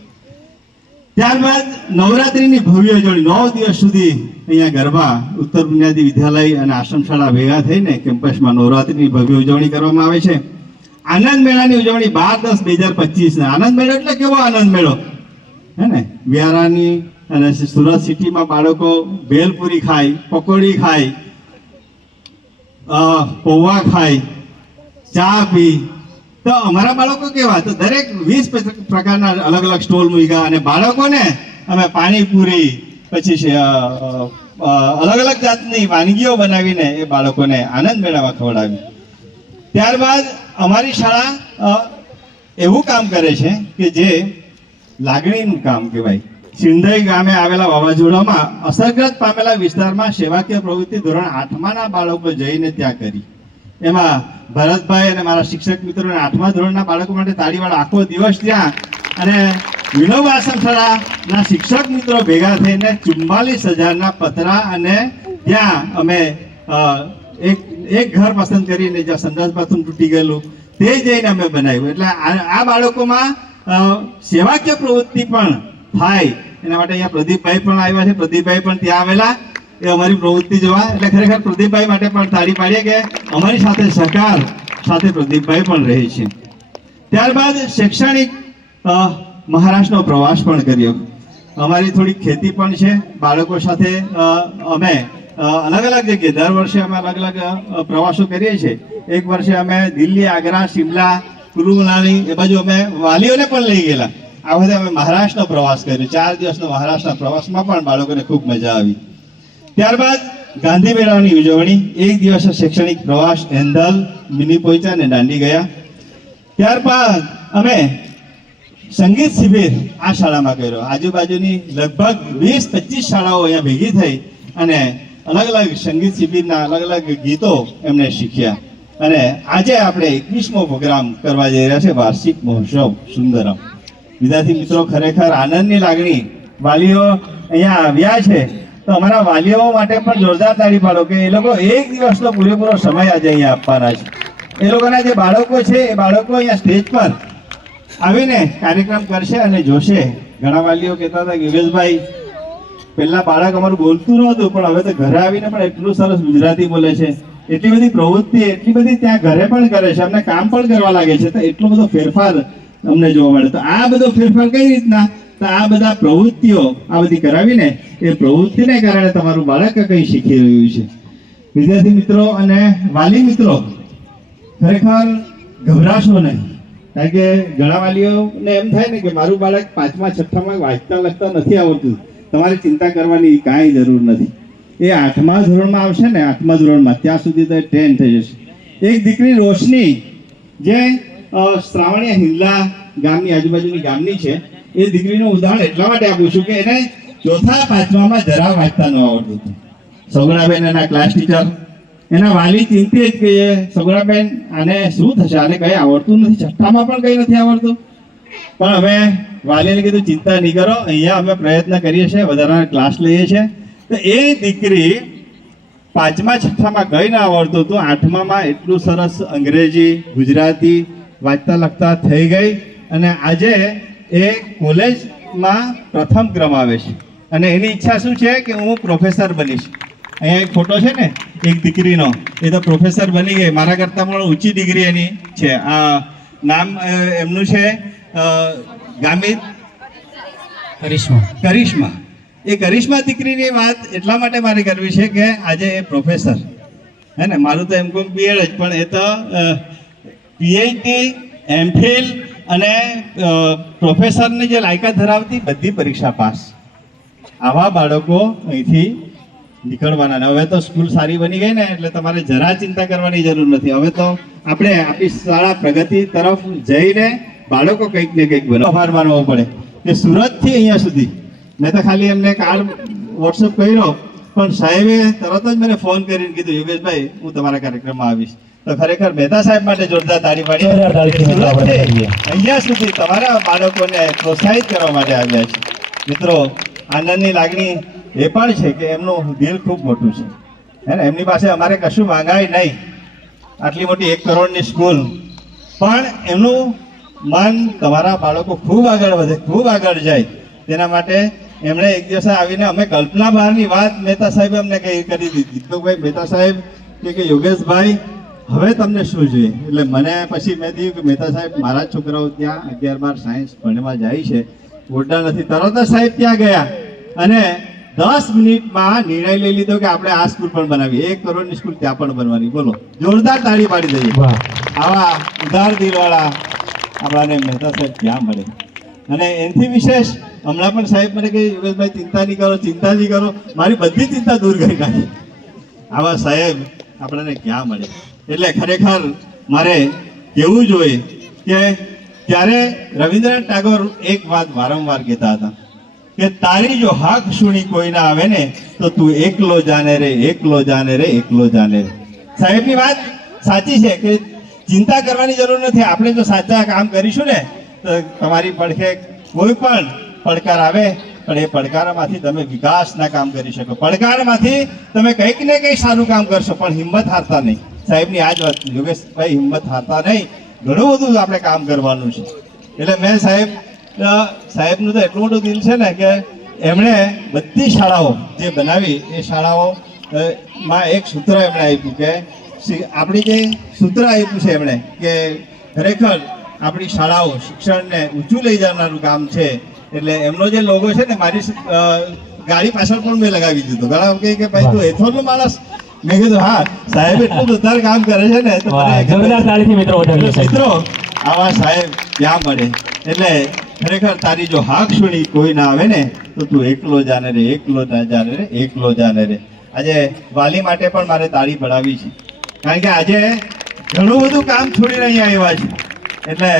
ત્યારબાદ નવરાત્રિની ભવ્ય ઉજવણી 9 દિવસ સુધી અહીંયા ગરબા ઉત્તર બુનિયાદી વિદ્યાલય અને આશ્રમ શાળા ભેગા થઈને કેમ્પસમાં નવરાત્રિની ભવ્ય ઉજવણી કરવામાં આવે છે. આનંદ મેળાની ઉજવણી 12/10/2025. આનંદ મેળો એટલે કેવો આનંદ મેળો હે ને? વ્યારાની અને સુરત સિટીમાં બાળકો ભેલપુરી ખાય, પકોડી ખાય, પૌવા ખાય, ચા પી. તો અમારા બાળકો કેવા? તો દરેક 20 પ્રકારના અલગ અલગ સ્ટોલ મૂક્યા અને બાળકોને અમે પાણીપુરી પછી અલગ અલગ જાતની વાનગીઓ બનાવીને એ બાળકોને આનંદ મેળામાં ખવડાવી. ત્યારબાદ અમારી શાળા એવું કામ કરે છે કે જે લાગણીનું કામ કહેવાય. સિંધઈ ગામે આવેલા વાવાઝોડામાં અસરગ્રસ્ત પામેલા વિસ્તારમાં સેવાકીય પ્રવૃત્તિ ધોરણ 8માના બાળકો જઈને ત્યાં કરી. એમાં ભરતભાઈ અને મારા શિક્ષક મિત્રો 8મા ધોરણના બાળકો માટે તાળીવાળા આખો દિવસ ત્યાં અને વિનોબા આશ્રમ શાળાના શિક્ષક મિત્રો ભેગા થઈને 44,000ના પતરા અને ત્યાં અમે એક ઘર પસંદ કરીને જ્યાં સંડાસ બાથરૂમ તૂટી ગયેલું તે જઈને અમે બનાવ્યું. એટલે આ બાળકોમાં સેવાકીય પ્રવૃત્તિ પણ થાય એના માટે અહીંયા પ્રદીપભાઈ પણ આવ્યા છે. પ્રદીપભાઈ પણ ત્યાં આવેલા એ અમારી પ્રવૃત્તિ જોવા. એટલે ખરેખર પ્રદીપભાઈ માટે પણ તાળી પાડીએ કે અમારી સાથે સહકાર સાથે પ્રદીપભાઈ પણ રહે છે. ત્યારબાદ શૈક્ષણિક મહારાષ્ટ્રનો પ્રવાસ પણ કર્યો. અમારી થોડી ખેતી પણ છે. બાળકો સાથે અમે અલગ અલગ જગ્યાએ દર વર્ષે અમે અલગ અલગ પ્રવાસો કરીએ છીએ. એક વર્ષે અમે દિલ્હી, આગ્રા, શિમલા, કુલુ મનાલી એ બાજુ અમે વાલીઓને પણ લઈ ગયેલા. આ વખતે અમે મહારાષ્ટ્રનો પ્રવાસ કર્યો. 4 દિવસનો મહારાષ્ટ્રના પ્રવાસમાં પણ બાળકોને ખૂબ મજા આવી. ત્યારબાદ ગાંધી મેળાની ઉજવણી, 1 દિવસ શૈક્ષણિક પ્રવાસ એન્ધલ, મિની પોઈચા અને દાંડી ગયા. ત્યારબાદ અમે સંગીત શિબિર આ શાળામાં કર્યો. આજુબાજુની લગભગ 20-25 શાળાઓ અહીંયા ભેગી થઈ અને અલગ અલગ સંગીત શિબિરના અલગ અલગ ગીતો એમને શીખ્યા. અને આજે આપણે 21મો પ્રોગ્રામ કરવા જઈ રહ્યા છે, વાર્ષિક મહોત્સવ સુંદરમ. વિદ્યાર્થી મિત્રો, ખરેખર આનંદની લાગણી. વાલીઓ અહીંયા આવ્યા છે તો અમારા વાલીઓ માટે પણ જોરદાર તાળી પાડો કે એ લોકો 1 દિવસનો પૂરેપૂરો સમય આજે અહીંયા આપવાના છે. એ લોકોના જે બાળકો છે એ બાળકો અહીંયા સ્ટેજ પર આવીને કાર્યક્રમ કરશે અને જોશે. ઘણા વાલીઓ કહેતા હતા કે યોગેશભાઈ પહેલા બાળક અમારું બોલતું નહોતું પણ હવે તો ઘરે આવીને પણ એટલું સરસ ગુજરાતી બોલે છે. એટલી બધી પ્રવૃત્તિ, એટલી બધી ત્યાં ઘરે પણ કરે છે, અમને કામ પણ કરવા લાગે છે. તો એટલો બધો ફેરફાર અમને જોવા મળે. તો આ બધો ફેરફાર કઈ રીતના? તો આ બધા પ્રવૃત્તિઓ આ બધી કરાવીને એ પ્રવૃત્તિને કારણે તમારું બાળક કંઈ શીખી રહ્યું છે. વિદ્યાર્થી મિત્રો અને વાલી મિત્રો, ખરેખર ગભરાશો નહીં. કારણ કે ઘણા વાલીઓને એમ થાય ને કે મારું બાળક 5મા 6મામાં વાંચતા લખતા નથી આવડતું. તમારે ચિંતા કરવાની કાંઈ જરૂર નથી. એ 8મા ધોરણમાં આવશે ને, 8મા ધોરણમાં, ત્યાં સુધી તો 10 થઈ જશે. એક દીકરી રોશની જે શ્રાવણીયા હિલ્લા ગામની આજુબાજુની ગામની છે, એ દીકરીનું ઉદાહરણ એટલા માટે આપું છું કે એને 4થા 5મામાં જરા વાંચતા ન આવડતું હતું. સગુણાબેન એના ક્લાસ ટીચર, એના વાલી ચિંતિત કે સગુણાબેન આને શું થશે, આને કંઈ આવડતું નથી, 6થામાં પણ કંઈ નથી આવડતું. પણ અમે વાલીને કીધું ચિંતા નહીં કરો, અહીંયા અમે પ્રયત્ન કરીએ છીએ, વધારાના ક્લાસ લઈએ છીએ. તો એ દીકરી 5મા 6થામાં કંઈ ના આવડતું હતું, 8મામાં એટલું સરસ અંગ્રેજી ગુજરાતી વાંચતા લખતા થઈ ગઈ અને આજે એ કોલેજમાં પ્રથમ ક્રમ આવે છે. અને એની ઈચ્છા શું છે કે હું પ્રોફેસર બનીશ. અહીંયા એક ફોટો છે ને એક દીકરીનો, એ તો પ્રોફેસર બની ગઈ. મારા કરતાં પણ ઊંચી ડિગ્રી એની છે. આ નામ એમનું છે ગામિત કરિશ્મા. એ કરિશ્મા દીકરીની વાત એટલા માટે મારે કરવી છે કે આજે એ પ્રોફેસર હે ને, મારું તો એમકોમ બીએડ જ, પણ એ તો પીએચડી, એમફિલ અને પ્રોફેસરની જે લાયકાત ધરાવતી બધી પરીક્ષા પાસ. આવા બાળકો અહીંથી નીકળવાના. ને હવે તો સ્કૂલ સારી બની ગઈ ને એટલે તમારે જરા ચિંતા કરવાની જરૂર નથી. હવે તો આપણે આપણી શાળા પ્રગતિ તરફ જઈને બાળકો કંઈક ને કંઈક આભાર માનવો પડે કે સુરતથી અહીંયા સુધી મેં તો ખાલી એમને કાર્ડ વોટ્સઅપ કર્યો, પણ સાહેબે તરત જ મને ફોન કરીને કીધું યોગેશભાઈ હું તમારા કાર્યક્રમમાં આવીશ. તો ખરેખર મહેતા સાહેબ માટે જોરદાર તાળી પાડી. અહીંયા સુધી તમારા બાળકોને પ્રોત્સાહિત કરવા માટે આવ્યા છે. મિત્રો, આનંદની લાગણી એ પણ છે કે એમનું દિલ ખૂબ મોટું છે હે ને. એમની પાસે અમારે કશું માંગાય નહીં, આટલી મોટી 1 કરોડની સ્કૂલ, પણ એમનું મન તમારા બાળકો ખૂબ આગળ વધે, ખૂબ આગળ જાય તેના માટે એમણે એક દિવસે આવીને અમે કલ્પના બહારની વાત મહેતા સાહેબે અમને કરી દીધી. દીપકભાઈ મહેતા સાહેબ કે યોગેશભાઈ હવે તમને શું જોઈએ? એટલે મને પછી મેં કીધું કે મહેતા સાહેબ મારા છોકરાઓ ત્યાં 11-12 સાયન્સ ભણવા જાય છે, ઓરડા નથી. તરત જ સાહેબ ત્યાં ગયા અને 10 મિનિટમાં નિર્ણય લઈ લીધો કે આપણે આ સ્કૂલ પણ બનાવી, 1 કરોડની સ્કૂલ ત્યાં પણ બનવાની. બોલો, જોરદાર તાળી પાડી દઈએ. આવા ઉદાર દિલવાળા આપણાને મહેતા સાહેબ ક્યાં મળે. અને એનાથી વિશેષ હમણાં પણ સાહેબ મને કહે યોગેશભાઈ ચિંતા નહીં કરો, ચિંતા નહીં કરો, મારી બધી ચિંતા દૂર કરી નાખી. આવા સાહેબ આપણને ક્યાં મળે. એટલે ખરેખર મારે કહેવું જોઈએ કે ત્યારે રવિન્દ્રનાથ ટાગોર એક વાત વારંવાર કહેતા હતા કે તારી જો હાક સુણી કોઈ ના આવે ને તો તું એકલો જાને રે, એકલો જાને રે, એકલો જાને રે. સાહેબની વાત સાચી છે કે ચિંતા કરવાની જરૂર નથી. આપણે જો સાચા કામ કરીશું ને તો તમારી પડખે કોઈ પણ પડકાર આવે પણ એ પડકારમાંથી તમે વિકાસના કામ કરી શકો, પડકારમાંથી તમે કંઈક ને કંઈક સારું કામ કરશો, પણ હિંમત હારતા નહીં. સાહેબની આ જ વાત, યોગેશભાઈ હિંમત હારતા નહીં, ઘણું બધું આપણે કામ કરવાનું છે. એટલે મેં સાહેબનું તો એટલું મોટું દિલ છે ને કે એમણે બધી શાળાઓ જે બનાવી એ શાળાઓમાં એક સૂત્ર એમણે આપ્યું કે આપણી જે સૂત્ર આપ્યું છે એમણે કે ખરેખર આપણી શાળાઓ શિક્ષણને ઊંચું લઈ જનારું કામ છે. એટલે એમનો જે લોગો છે ને મારી ગાડી પાછળ પણ મેં લગાવી દીધો. ઘણા કહે કે ભાઈ તું એથોરનો માણસ. મેં કીધું હા, સાહેબ એટલું વધારે કામ કરે છે ને તો મિત્રો આવા સાહેબ ક્યાં મળે. એટલે ખરેખર તારી જો હાક સુણી કોઈ ના આવે ને તો તું એકલો જાને રે, એકલો ના જાને રે, એકલો જાને રે. આજે વાલી માટે પણ મારે તાળી પડાવી છે, કારણ કે આજે ઘણું બધું કામ છોડીને અહીંયા આવ્યા છે. એટલે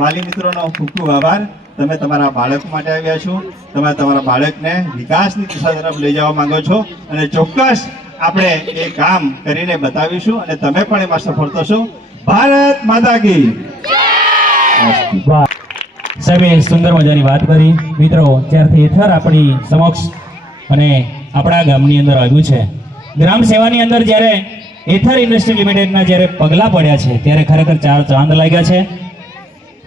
વાલી મિત્રોનો ખૂબ ખૂબ આભાર. તમે તમારા બાળક માટે આવ્યા છો, તમે તમારા બાળકને વિકાસની દિશા તરફ લઈ જવા માંગો છો અને ચોક્કસ આપણે એ કામ કરીને બતાવીશું અને તમે પણ એમાં સફળ થશો. ભારત માતા કી જય. સાહેબે સુંદર મજાની વાત કરી. મિત્રો, ત્યારથી એથર આપણી સમક્ષ અને આપણા ગામની અંદર આવ્યું છે. ગ્રામ સેવાની અંદર જ્યારે એથર ઇન્ડસ્ટ્રી લિમિટેડના જ્યારે પગલાં પડ્યા છે ત્યારે ખરેખર 4 ચાંદ લાગ્યા છે.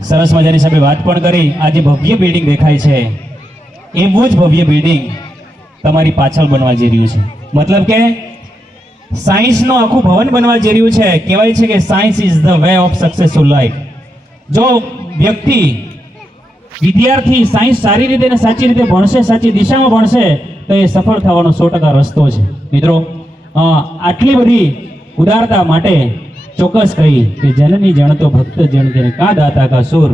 સરસ મજાની સાહેબે વાત પણ કરી. આ જે ભવ્ય બિલ્ડિંગ દેખાય છે એવું જ ભવ્ય બિલ્ડિંગ તમારી પાછળ બનવા જઈ રહ્યું છે. મતલબ કે સાયન્સનું આખું ભવન બનવા જઈ રહ્યું છે. કહેવાય છે કે science is the way of successful life. જો વ્યક્તિ વિદ્યાર્થી સાયન્સ સારી રીતે અને સાચી રીતે ભણશે, સાચી દિશામાં ભણશે તો એ સફળ થવાનો 100% રસ્તો છે. મિત્રો આટલી બધી ઉદારતા માટે ચોક્કસ કહી કે જનની જણતો ભક્ત જણજે કા દાતા કા સુર,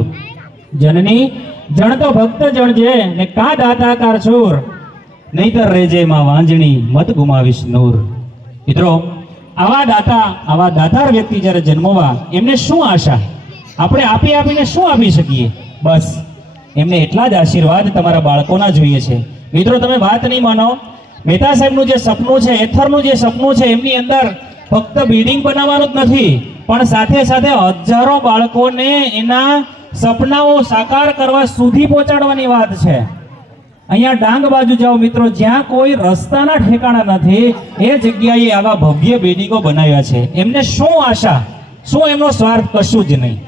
જનની જણતો ભક્ત જણજે ને કા દાતા કા સુર, નહીતર રેજે માં વાંજણી મત ગુમાવીશ નૂર. મિત્રો આવા દાતાર વ્યક્તિ જ્યારે જન્મવા એમને શું આશા, આપણે આપીને શું આપી શકીએ? બસ એમને એટલા જ આશીર્વાદ તમારા બાળકોના જોઈએ છે. મિત્રો તમે વાત નહીં માનો, મહેતા સાહેબનું જે સપનું છે, એથરનું જે સપનું છે, એમની અંદર ફક્ત બિલ્ડિંગ બનાવવાનું જ નથી, પણ સાથે સાથે હજારો બાળકોને એના સપનાઓ સાકાર કરવા સુધી પહોંચાડવાની વાત છે. અહીંયા ડાંગ બાજુ જાઓ મિત્રો, જ્યાં કોઈ રસ્તાના ઠેકાણા નથી એ જગ્યાએ આવા ભવ્ય બિલ્ડિંગો બનાવ્યા છે. એમને શું આશા, શું એમનો સ્વાર્થ? કશું જ નહીં.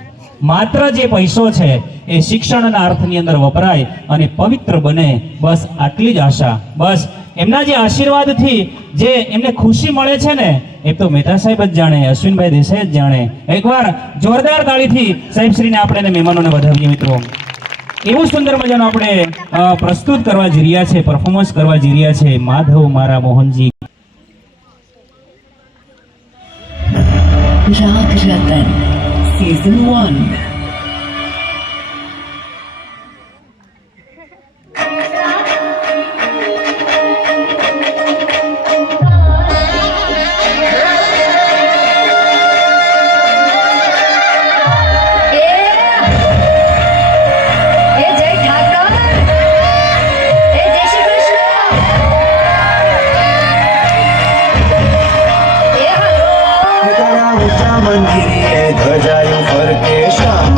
માત્ર જે પૈસો છે એ શિક્ષણના અર્થની અંદર વપરાય અને પવિત્ર બને, બસ આટલી જ આશા. બસ એમના જે આશીર્વાદથી જે એમને ખુશી મળે છે ને, એ તો મહેતા સાહેબ જ જાણે, અશ્વિનભાઈ દેસાઈ જ જાણે. એકવાર જોરદાર તાળીથી સાહેબશ્રીને આપણે મહેમાનોને વધાવીએ. મિત્રો એવું સુંદર મજાનું આપણે પ્રસ્તુત કરવા જઈ રહ્યા છે, પરફોર્મન્સ કરવા જઈ રહ્યા છે માધવ મારા મોહનજી. राग रतन सीजन 1. મંદિરે ધજાયું ફરકે શ્યામ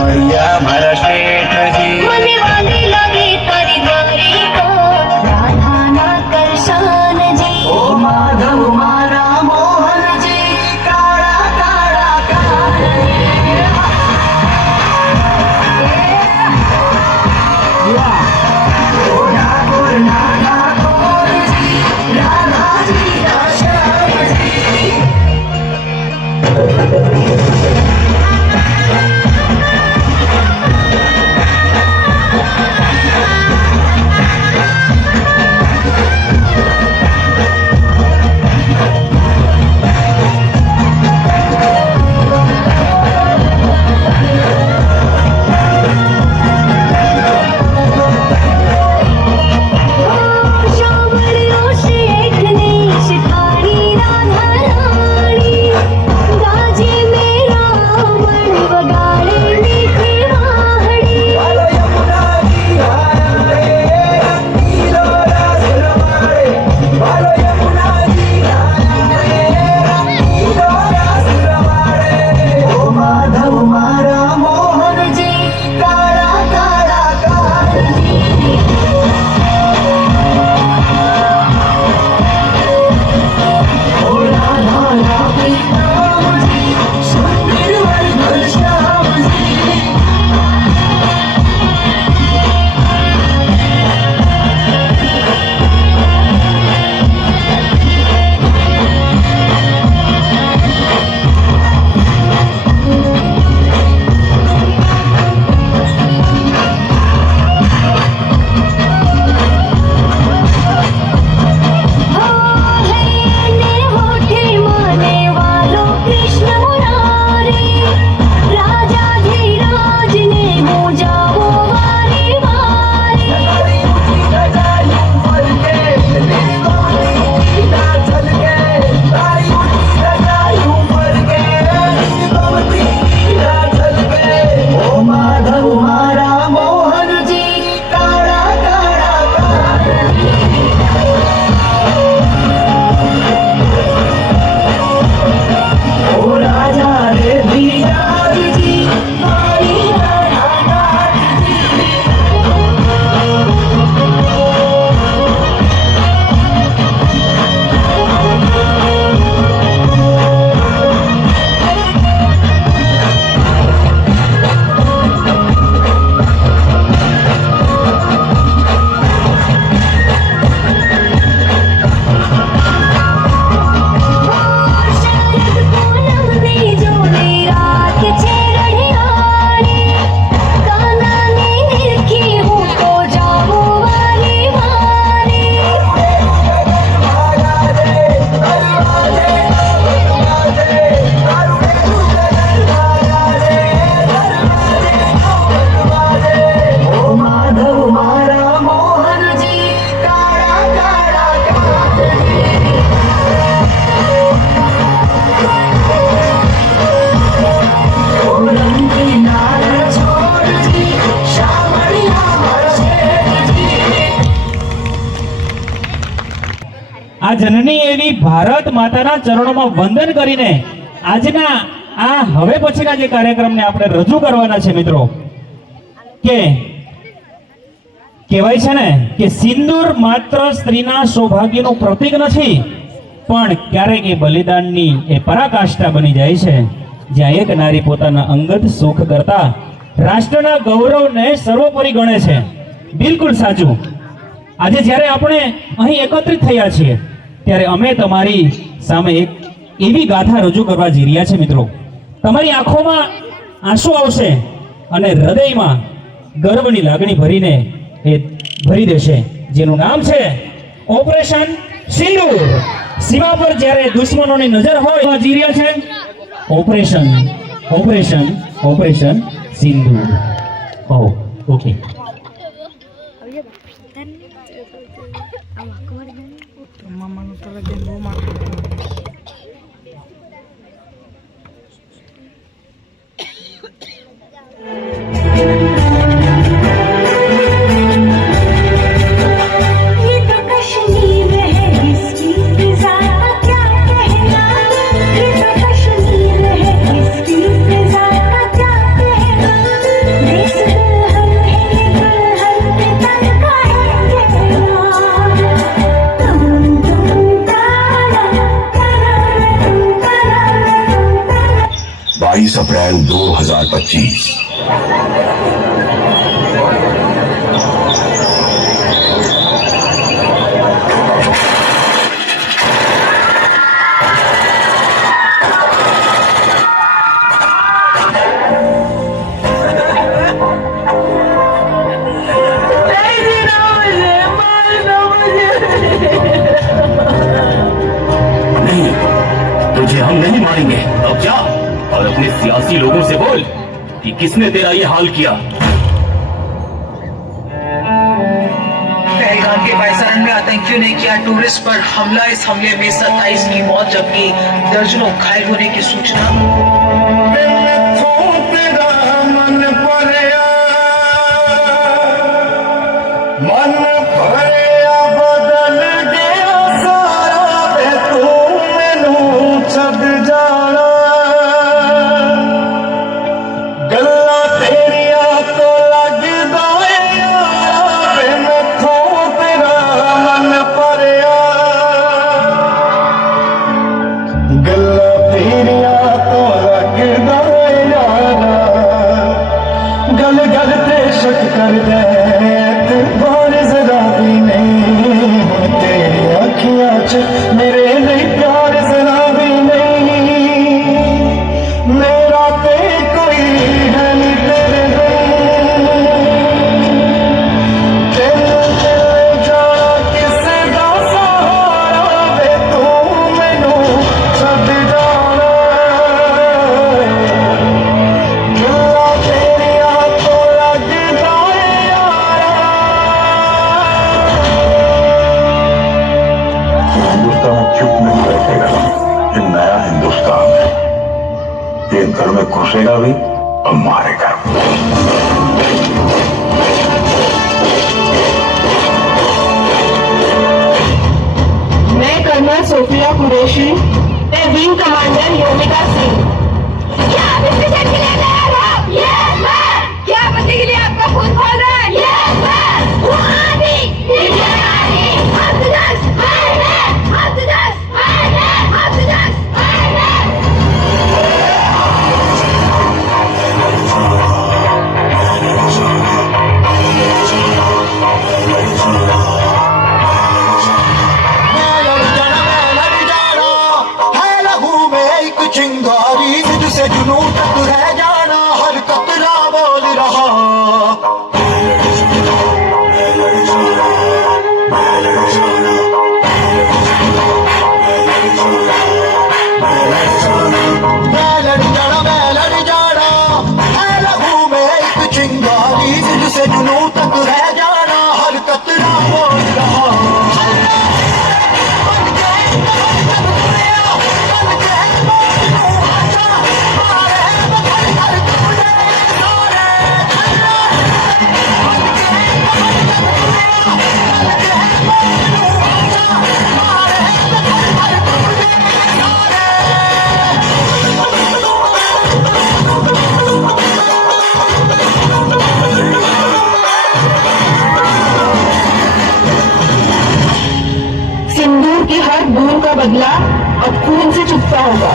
આ જનની એવી ભારત માતાના ચરણોમાં વંદન કરીને આજના આ હવે પછીના જે કાર્યક્રમને આપણે રજૂ કરવાના છે મિત્રો, કે કહેવાય છે ને કે સિંદૂર માત્ર સ્ત્રીના સૌભાગ્યનું પ્રતીક નથી, પણ ક્યારેક એ બલિદાનની એ પરાકાષ્ઠા બની જાય છે, જ્યાં એક નારી પોતાના અંગત સુખ કરતા રાષ્ટ્રના ગૌરવને સર્વોપરી ગણે છે. બિલકુલ સાચું. આજે જ્યારે આપણે અહીં એકત્રિત થયા છીએ ત્યારે અમે તમારી સામે એક એવી ગાથા રજૂ કરવા જઈ રહ્યા છે મિત્રો. તમારી આંખોમાં આંસુ આવશે અને હૃદયમાં ગર્વની લાગણી ભરીને એ ભરી દેશે, જેનું નામ છે ઓપરેશન સિંદૂર. સીમા પર જ્યારે દુશ્મનોની નજર હોય એવા જઈ રહ્યા છે ઓપરેશન ઓપરેશન ઓપરેશન સિંદૂર. ઓકે. ये तो कश्मीर है इसकी फिजा का क्या कहना, ये तो कश्मीर है इसकी फिजा का क्या कहना, देश दुल्हन है ये दुल्हन के तन का है कहना, तुम तारा तारा 22 अप्रैल 2025 नहीं, तुझे हम नहीं मारेंगे. अब जा और अपने सियासी लोगों से बोल कि किसने तेरा ये हाल किया. पहलगाम के बायसरन में आतंकियों ने किया टूरिस्ट पर हमला. इस हमले में 27 की मौत जबकि दर्जनों घायल होने की सूचना. गल गल ते शक कर दे बार जरा भी नहीं, तेरी अखियां च मेरे लिए प्यार जरा भी नहीं, मेरा ते कोई है नहीं तेरे बिन, जाना किसे दा सहारा वे तू मैनू छड्ड जाना. चुप नहीं बैठेगा. ये नया हिंदुस्तान है. ये घर में घुसेगा भी और मारेगा. मैं कर्नल सोफिया कुरैशी, मैं विंग कमांडर योमिका सिंह. क्या आप इससे जंग के लिए तैयार हो? Yes, sir! क्या बदले के लिए आपका खून खोल रहा है? Yes, sir! वहाँ भी इंडिया आर्मी हम तो जस्ट फायर है, हम तो जस्ट फायर है, हम तो जस्ट फायर है. है लहू में एक खून का बदला अब खून से चुकता होगा।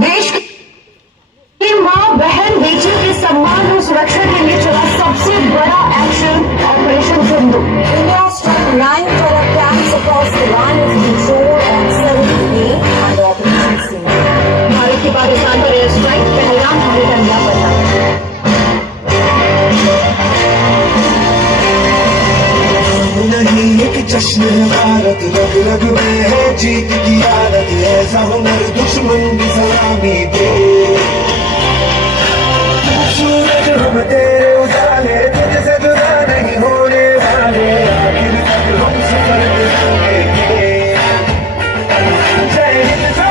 देश की मां बहन बेटी के सम्मान और सुरक्षा के लिए चला सबसे बड़ा action operation Sindhu. India struck 9 terror camps across the land of control on 7th May under Operation Sindhu. Bharat की पाकिस्तान पर एयर स्ट्राइक पहलगाम हमले का नया बदला। नहीं एक जश्न है भारत, रग रग में है जीत की आदत, ऐसा हुनर दुश्मन भी सलामी दे। सूरज हम तेरे उजाले, तुझसे जुदा नहीं होने वाले, आखिर तक हम सफर करेंगे। जय हिंद जो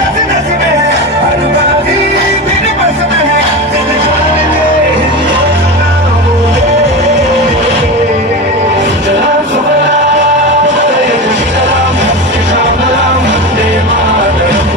नस नस में है, हर बागी बिन बस में है, जिन जान तेरे हिंदुस्तान दे। सलाम सलाम सलाम सलाम वंदे मातरम।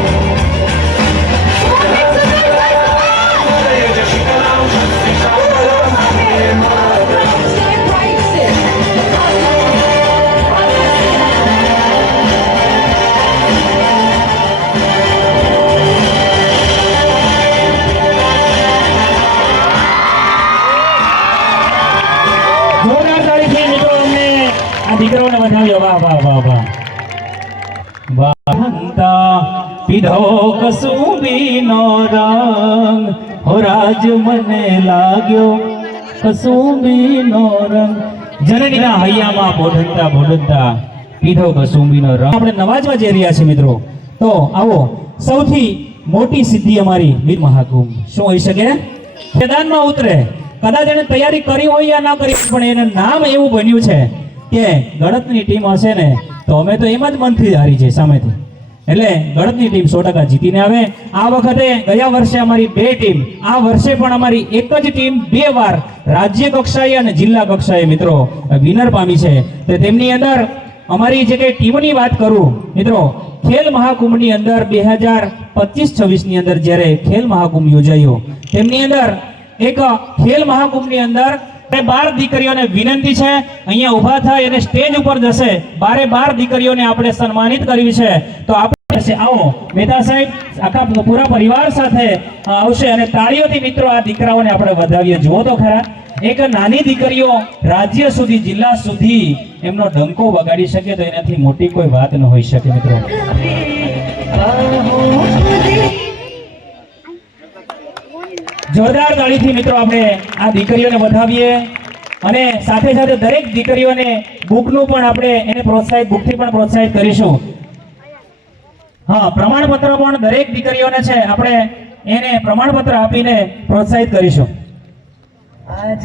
જોરદાર તાળીથી મિત્રો અમને આ દીકરાઓને વધાવ્યો. વાહ વાહ વાહ વાહ વાહંતા પીધો કસુંબીનો રંગ, હો રાજ મને લાગ્યો કસુંબીનો રંગ, જનનીના હૈયામાં બોઢંતા બોઢંતા પીધો કસુંબીનો રંગ. આપણે નવાજવા જઈ રહ્યા છીએ મિત્રો. તો આવો, સૌથી મોટી સિદ્ધિ અમારી વીર મહાકુંભ શું હોઈ શકે? મેદાનમાં ઉતરે, કદાચ એને તૈયારી કરી હોય યા ના કરી, પણ એનું નામ એવું બન્યું છે કે ગળતની ટીમ હશે ને તો અમે તો એમ જ મનથી હારી છે સામેથી. એટલે ગળતની ટીમ 100% જીતીને આવે. આ વખતે ગયા વર્ષે અમારી 2 ટીમ, આ વર્ષે પણ અમારી એક જ ટીમ 2 વાર રાજ્ય કક્ષાએ અને જિલ્લા કક્ષાએ મિત્રો વિનર પામી છે. તો તેમની અંદર અમારી જે કઈ ટીમની વાત કરું મિત્રો, ખેલ મહાકુંભની અંદર 2025-26 ની અંદર જ્યારે ખેલ મહાકુંભ યોજાયો, તેમની અંદર એક ખેલ મહાકુંભની અંદર 12 દીકરીઓને વિનંતી છે અહીંયા ઊભા થાય અને સ્ટેજ ઉપર જશે. 12 દીકરીઓને આપણે સન્માનિત કરવી છે. તો આપણે આવો મહેતા સાહેબ આખા પૂરા પરિવાર સાથે આવશે અને તાળીઓથી મિત્રો આ દીકરાઓને આપણે વધાવીએ. જુઓ તો ખરા, એક નાની દીકરીઓ રાજ્ય સુધી, જિલ્લા સુધી એમનો ડંકો વગાડી શકે તો એનાથી મોટી કોઈ વાત ન હોઈ શકે મિત્રો. જોરદાર તાળીથી મિત્રો આપણે આ દીકરીઓને વધાવીએ અને સાથે સાથે દરેક દીકરીઓને બુકનું પણ આપણે એને પ્રોત્સાહિત, બુકથી પણ પ્રોત્સાહિત કરીશું. હા, પ્રમાણપત્ર પણ દરેક દીકરીઓને છે, આપણે એને પ્રમાણપત્ર આપીને પ્રોત્સાહિત કરીશું.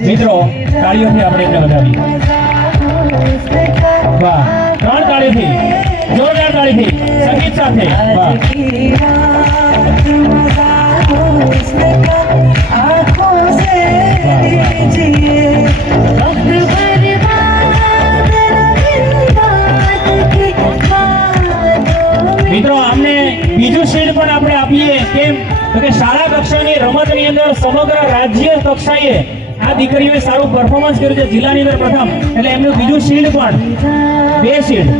મિત્રો તાળીઓથી આપણે એમને વધાવીએ. વાહ, 3 તાળીથી, જોરદાર તાળીથી, સંગીત સાથે. વાહ, મિત્રો અમને બીજું શીલ્ડ પણ આપણે આપીએ. કેમ તો કે શાળા કક્ષાની રમતની અંદર સમગ્ર રાજ્ય કક્ષાએ આ દીકરીઓએ સારું પરફોર્મન્સ કર્યું છે, જિલ્લાની અંદર પ્રથમ, એટલે એમનું બીજું શીલ્ડ પણ 2 શીલ્ડ.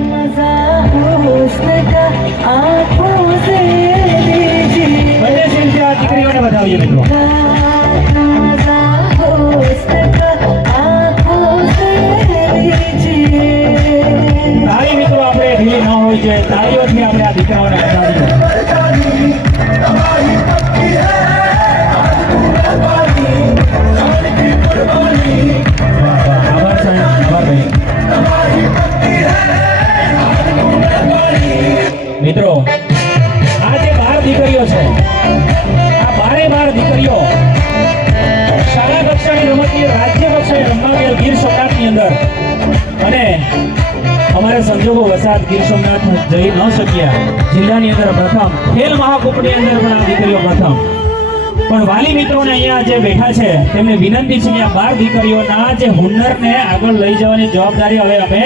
બંને શીલ્ડ આ દીકરીઓને વધાવીએ મિત્રો. તાળી મિત્રો આપણે ઢીલી ન હોય છે, તાળીઓથી આપણે આ દીકરાઓને વધાવીએ. મિત્રો આ જે 12 દીકરીઓ છે, આ 12 દીકરીઓ રાજ્ય કક્ષાએ રમવા ગયેલ ગીર સોમનાથની અંદર અને અમારે સંજોગો વસાત ગીર સોમનાથ જઈ ન શક્યા, જિલ્લાની અંદર પ્રથમ, ખેલ મહાકુંભની અંદર પણ આ દીકરીઓ પ્રથમ. પણ વાલી મિત્રોને અહીંયા જે બેઠા છે તેમને વિનંતી છે કે આ 12 દીકરીઓના જે હુનરને આગળ લઈ જવાની જવાબદારી હવે અમે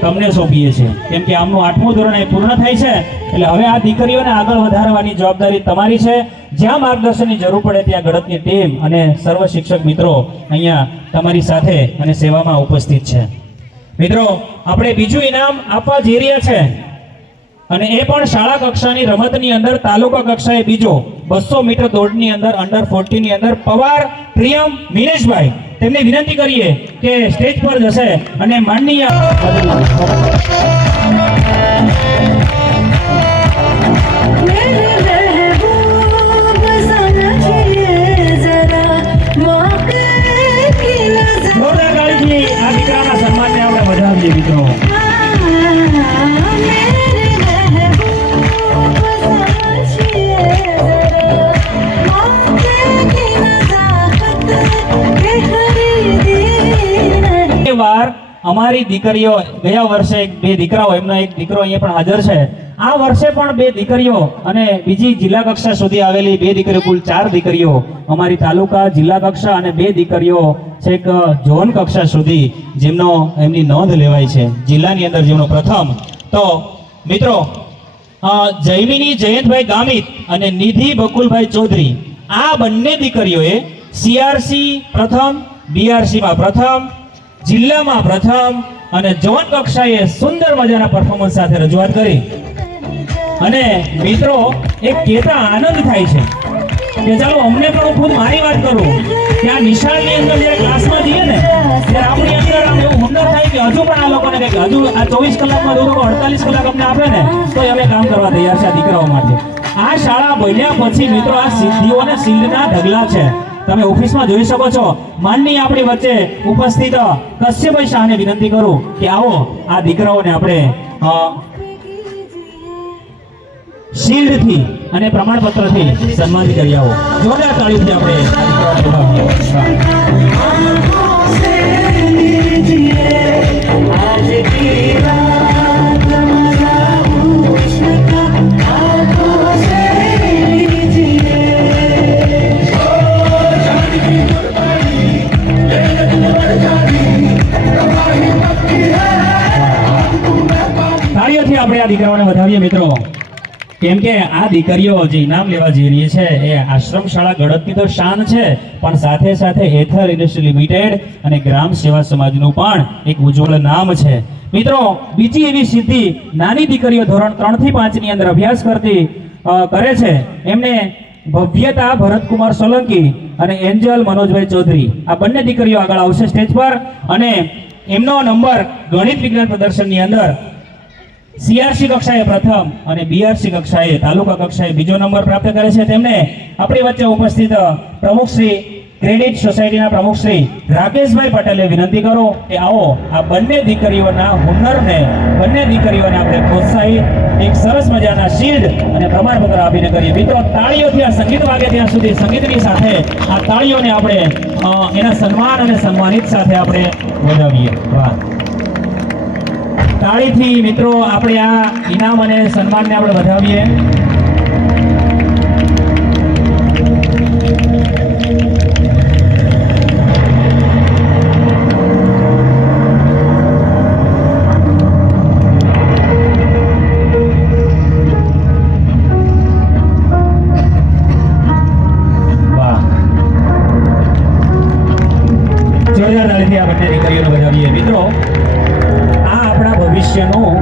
તમને સોંપીએ છીએ, કેમ કે આમનું 8મું ધોરણ અહીં પૂર્ણ થાય છે. એટલે હવે આ દીકરીઓને આગળ વધારવાની જવાબદારી તમારી છે. જ્યાં માર્ગદર્શનની જરૂર પડે ત્યાં ગળતની ટીમ અને સર્વ શિક્ષક મિત્રો અહીંયા તમારી સાથે અને સેવામાં ઉપસ્થિત છે. મિત્રો, આપણે બીજું ઇનામ આપવા જઈ રહ્યા છે અને એ પણ શાળા કક્ષાની રમતની અંદર તાલુકા કક્ષાએ બીજો 200 મીટર દોડની અંદર અંડર 14 ની અંદર પવાર પ્રિયમ મિનેશભાઈ, તેમને વિનંતી કરીએ કે સ્ટેજ પર જશે અને માનનીય જોરદાર તાળીથી આ દીકરાના સન્માનને આપણે વધાવીએ મિત્રો. વાર અમારી દીકરીઓ ગયા વર્ષે 2 દીકરાઓ, એમનો એક દીકરો અહીંયા પણ હાજર છે. આ વર્ષે પણ 2 દીકરીઓ અને બીજી જિલ્લા કક્ષા સુધી આવેલી 2 દીકરીઓ, કુલ 4 દીકરીઓ અમારી તાલુકા જિલ્લા કક્ષા અને 2 દીકરીઓ છેક ઝોન કક્ષા સુધી એમની નોંધ લેવાય છે, જિલ્લાની અંદર જેમનો પ્રથમ. તો મિત્રો, જયમિની જયંતભાઈ ગામિત અને નિધિ બકુલભાઈ ચૌધરી, આ બંને દીકરીઓએ CRC પ્રથમ, BRC માં પ્રથમ, જિલ્લામાં પ્રથમ અને ઝોન કક્ષાએ સુંદર મજાના પરફોર્મન્સ સાથે રજૂઆત કરી. અને મિત્રો, એક કહેતા આનંદ થાય છે કે ચાલો અમને પણ હું ખુદ મારી વાત કરું કે આ નિશાળની અંદર જ્યારે ક્લાસમાં જઈએ ને ત્યારે આપણી અંદર આમ એવું હુનર થાય કે હજુ પણ આ લોકોને કંઈક હજુ આ 24 કલાકમાં જો 48 કલાક અમને આપે ને તો અમે કામ કરવા તૈયાર છે આ દીકરાઓ માટે. આ શાળા બન્યા પછી મિત્રો આ સિદ્ધિઓ અને સિદ્ધના ઢગલા છે. તમે ઓફિસમાં જોઈ શકો છો. માનની આપણી વચ્ચે ઉપસ્થિત કશ્યપભાઈ શાહને વિનંતી કરું કે આવો આ દીકરાઓને આપણે શિલ્ડથી અને પ્રમાણપત્રથી સન્માનિત કરી આવો. જોરદાર તાળીઓથી આપણે તાળીઓથી આપણે આ દીકરાઓને વધાવીએ મિત્રો. કેમ કે આ દીકરીઓ જે ઇનામ લેવા જઈ રહી છે એ આશ્રમ શાળા ગળતની તો શાન છે, પણ સાથે સાથે એથર ઇન્ડસ્ટ્રી લિમિટેડ અને ગ્રામ સેવા સમાજનું પણ એક ઉજ્જવળ નામ છે. મિત્રો, બીજી એવી સિદ્ધિ નાની દીકરીઓ ધોરણ 3 થી 5 ની અંદર અભ્યાસ કરે છે. એમને ભવ્યતા ભરતકુમાર સોલંકી અને એન્જલ મનોજભાઈ ચૌધરી, આ બંને દીકરીઓ આગળ આવશે સ્ટેજ પર અને એમનો નંબર ગણિત વિજ્ઞાન પ્રદર્શનની અંદર CRC કક્ષાએ પ્રથમ અને BRC કક્ષાએ તાલુકા કક્ષાએ બીજો નંબર પ્રાપ્ત કરે છે. તેમને આપણી વચ્ચે ઉપસ્થિત પ્રમુખ શ્રી ક્રેડિટ સોસાયટીના પ્રમુખ શ્રી રાકેશભાઈ પટેલે વિનંતી કરો કે આવો આ બંને દીકરીઓના હુનરને, બંને દીકરીઓને આપણે પ્રોત્સાહિત એક સરસ મજાના શિલ્ડ અને પ્રમાણપત્ર આપીને કરીએ. મિત્રો, તાળીઓથી આ સંગીત વાગે ત્યાં સુધી સંગીતની સાથે આ તાળીઓને આપણે એના સન્માન અને સન્માનિત સાથે આપણે વધાવીએ. વાહ! તાળીથી મિત્રો આપણે આ ઇનામ અને સન્માનને આપણે વધાવીએ. વાહ! જોરદાર તાળીથી આ બંને દીકરીઓને વધાવીએ. મિત્રો, આપણા ભવિષ્યનું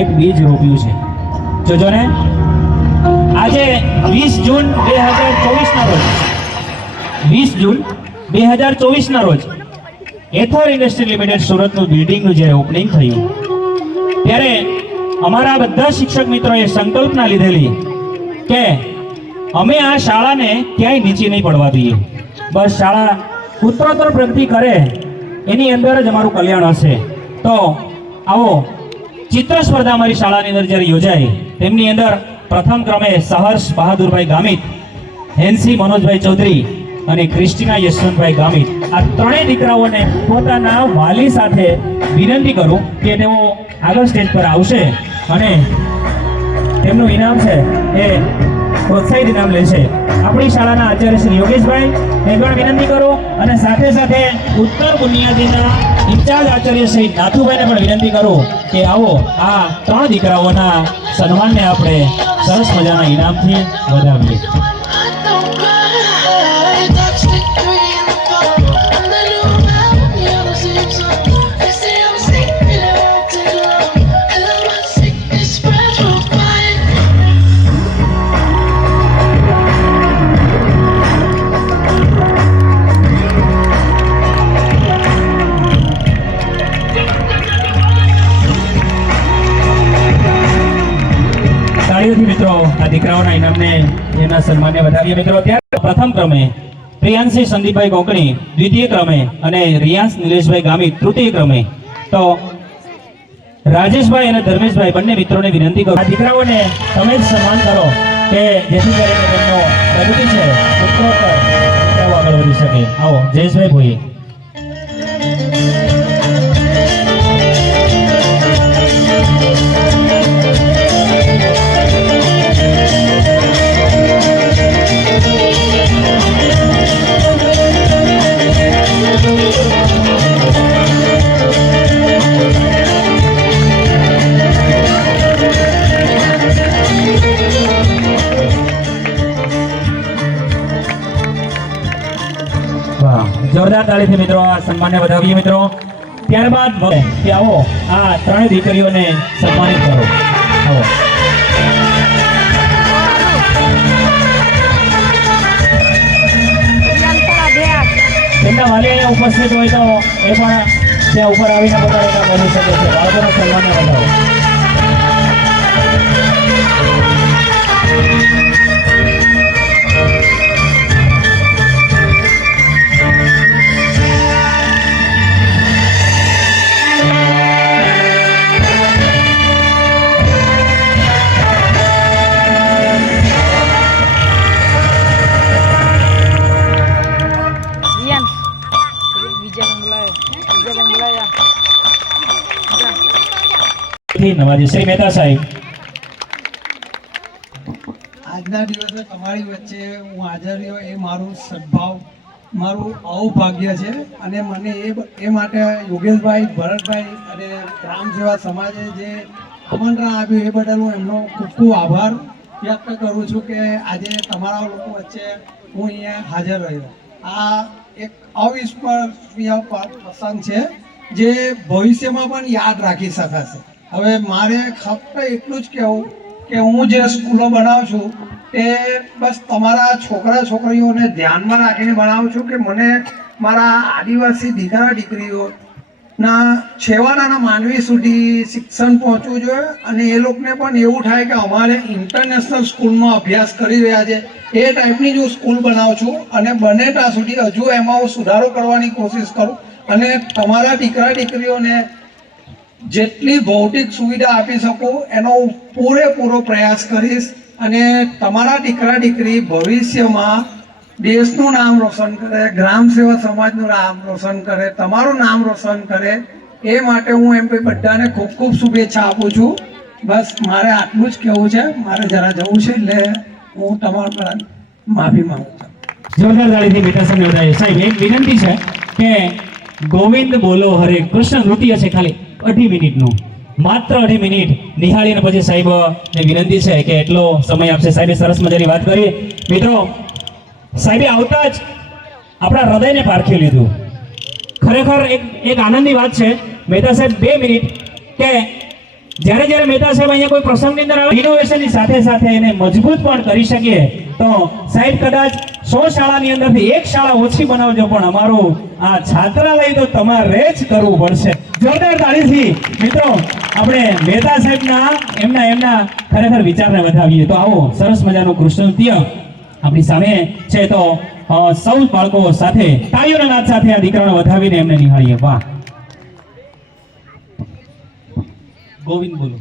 એક બીજ રોપ્યું છે. જોજો ને, આજે 20 જૂન 2024 ના રોજ 20 જૂન 2024 ના રોજ એથર ઇન્ડસ્ટ્રી લિમિટેડ સુરતનું બિલ્ડિંગનું જ્યારે ઓપનિંગ થયું ત્યારે અમારા બધા શિક્ષક મિત્રોએ સંકલ્પના લીધેલી કે અમે આ શાળાને ક્યાંય નીચે નહીં પડવા દઈએ. બસ શાળા ઉત્તરોત્તર પ્રગતિ કરે એની અંદર જ અમારું કલ્યાણ હશે. તો આવો ચિત્ર સ્પર્ધા અમારી શાળાની અંદર જ્યારે યોજાઈ તેમની અંદર પ્રથમ ક્રમે સહર્ષ બહાદુરભાઈ ગામિત, હેન્સી મનોજભાઈ ચૌધરી અને ક્રિસ્ટીના યશવંતભાઈ ગામિત, આ ત્રણેય દીકરાઓને પોતાના વાલી સાથે વિનંતી કરું કે તેઓ આગળ સ્ટેજ પર આવશે અને તેમનું ઇનામ છે એ પ્રોત્સાહિત ઇનામ લેશે. આપણી શાળાના આચાર્ય શ્રી યોગેશભાઈ એ પણ વિનંતી કરું અને સાથે સાથે ઉત્તર બુનિયાદીના ઇન્ચાર્જ આચાર્ય શ્રી નાથુભાઈને પણ વિનંતી કરું કે આવો આ ત્રણ દીકરાઓના સન્માનને આપણે સરસ મજાના ઇનામથી વધાવીએ. તાળીઓથી મિત્રો આ દીકરાઓના ઇનામને એના સન્માનને વધાવીએ. મિત્રો ત્યારે પ્રથમ ક્રમે પ્રિયાંશી સંદીપભાઈ કોકણી, દ્વિતીય ક્રમે અને રિયાંશ નિલેશભાઈ ગામિત તૃતીય ક્રમે. તો રાજેશભાઈ અને ધર્મેશભાઈ બંને મિત્રોને વિનંતી કરું આ દીકરાઓને તમે જ સન્માન કરો કે જેથી કરીને તેમનો પ્રગતિ છે ઉત્તરોત્તર દીકરાઓ આગળ વધી શકે. આવો જયેશભાઈ ભોઈએ. જોરદાર તાળીથી મિત્રો આ સન્માનને વધાવીએ. મિત્રો ત્યારબાદ કે આવો આ ત્રણેય દીકરીઓને સન્માનિત કરો. આવો તેમના વાલી ઉપસ્થિત હોય તો એ પણ ત્યાં ઉપર આવીને પોતાના બની શકે છે. બાળકોના સન્માનને વધાવો. નવાજી શ્રી મહેતા સાહેબ. આજના દિવસે તમારી વચ્ચે હું હાજર રહ્યો એ મારું સદભાવ, મારું અવભાગ્ય છે અને મને એ માટે યોગેશભાઈ, ભરતભાઈ અને ગ્રામ સેવા સમાજે જે આમંત્રણ આપ્યું એ બદલ હું એમનો ખૂબ ખૂબ આભાર વ્યક્ત કરું છું કે આજે તમારા લોકો વચ્ચે હું અહીંયા હાજર રહ્યો. આ એક અવિસ્મરણીય પ્રસંગ છે જે ભવિષ્યમાં પણ યાદ રાખી શકાશે. હવે મારે ફક્ત એટલું જ કહેવું કે હું જે સ્કૂલો બનાવું છું તે બસ તમારા છોકરા છોકરીઓને ધ્યાનમાં રાખીને બનાવું છું કે મને મારા આદિવાસી દીકરા દીકરીઓના છેવાડાના માનવી સુધી શિક્ષણ પહોંચવું જોઈએ અને એ લોકોને પણ એવું થાય કે અમારે ઇન્ટરનેશનલ સ્કૂલમાં અભ્યાસ કરી રહ્યા છે એ ટાઈપની જ હું સ્કૂલ બનાવું છું અને બને ત્યાં સુધી હજુ એમાં હું સુધારો કરવાની કોશિશ કરું અને તમારા દીકરા દીકરીઓને જેટલી ભૌતિક સુવિધા આપી શકું એનો પૂરેપૂરો પ્રયાસ કરીશ અને તમારા દીકરા દીકરી ભવિષ્યમાં દેશનું નામ રોશન કરે, ગ્રામ સેવા સમાજનું નામ રોશન કરે, તમારું નામ રોશન કરે એ માટે હું એમ બધાને ખૂબ ખૂબ શુભેચ્છા આપું છું. બસ મારે આટલું જ કહેવું છે. મારે જરા જવું છે એટલે હું તમારા પર માફી માંગુ છું. જોરદાર તાળીથી બેટા સાહેબ વધાવીએ. સાહેબ એક વિનંતી છે કે ગોવિંદ બોલો હરે કૃષ્ણ નૃત્ય છે ખાલી 2 મિનિટનું, માત્ર 2 મિનિટ નિહાળીને પછી સાહેબને વિનંતી છે કે એટલો સમય આપશે. સાહેબે સરસ મજાની વાત કરી. મિત્રો સાહેબે આવતા જ આપણા હૃદયને પારખી લીધું. ખરેખર એક આનંદની વાત છે મહેતા સાહેબ 2 મિનિટ કે જ્યારે મહેતા સાહેબ અહીંયા કોઈ પ્રસંગની અંદર આવે ઇનોવેશનની સાથે સાથે એને મજબૂત પણ કરી શકીએ તો સાહેબ કદાચ 100 શાળાની અંદરથી 1 શાળા ઓછી બનાવજો પણ અમારું આ છાત્રાલય તો તમારે જ કરવું પડશે. જોરદાર તાળીથી મિત્રો આપણે મહેતા સાહેબના એમના ખરેખર વિચારને વધાવીએ. તો આવો સરસ મજાનું કૃષ્ણ નૃત્ય આપણી સામે છે તો સૌ બાળકો સાથે તાળીઓના નાદ સાથે આ દીકરાને વધાવીને એમને નિહાળીએ. વાહ, ગોવિંદ બોલો.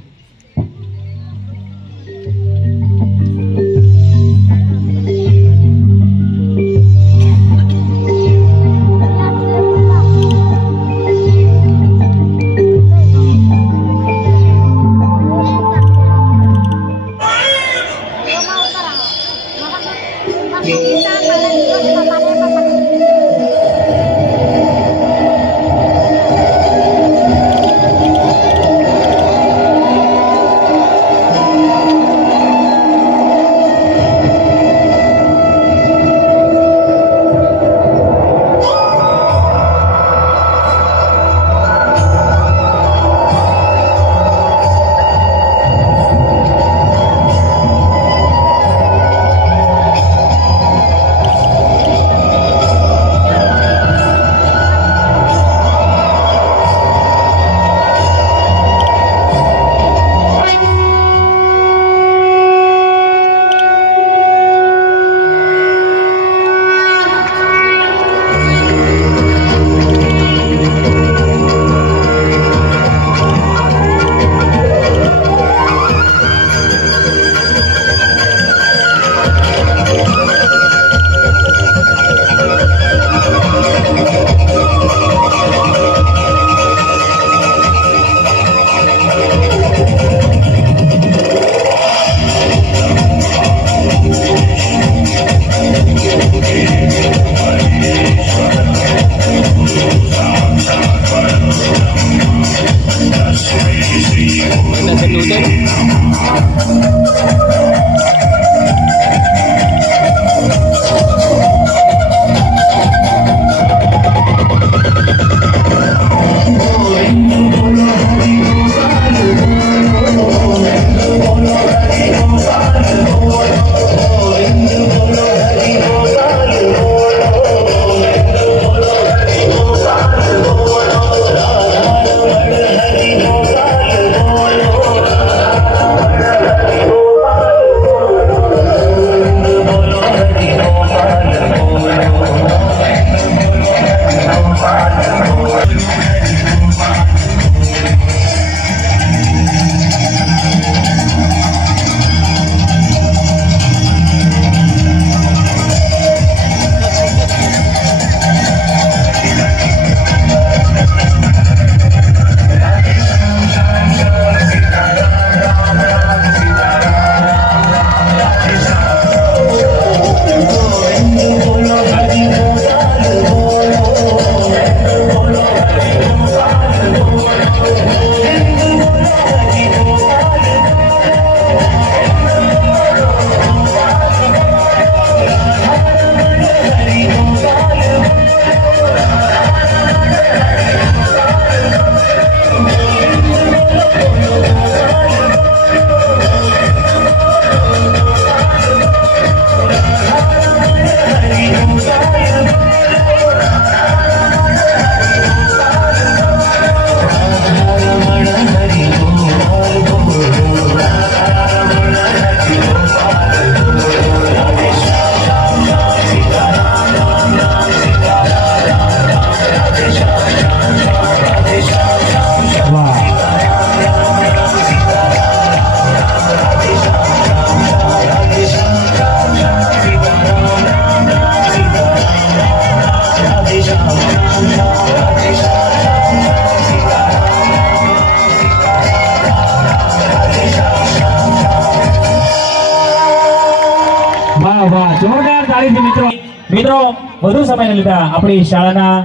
મિત્રો વધુ સમય ન લીધા આપણી શાળાના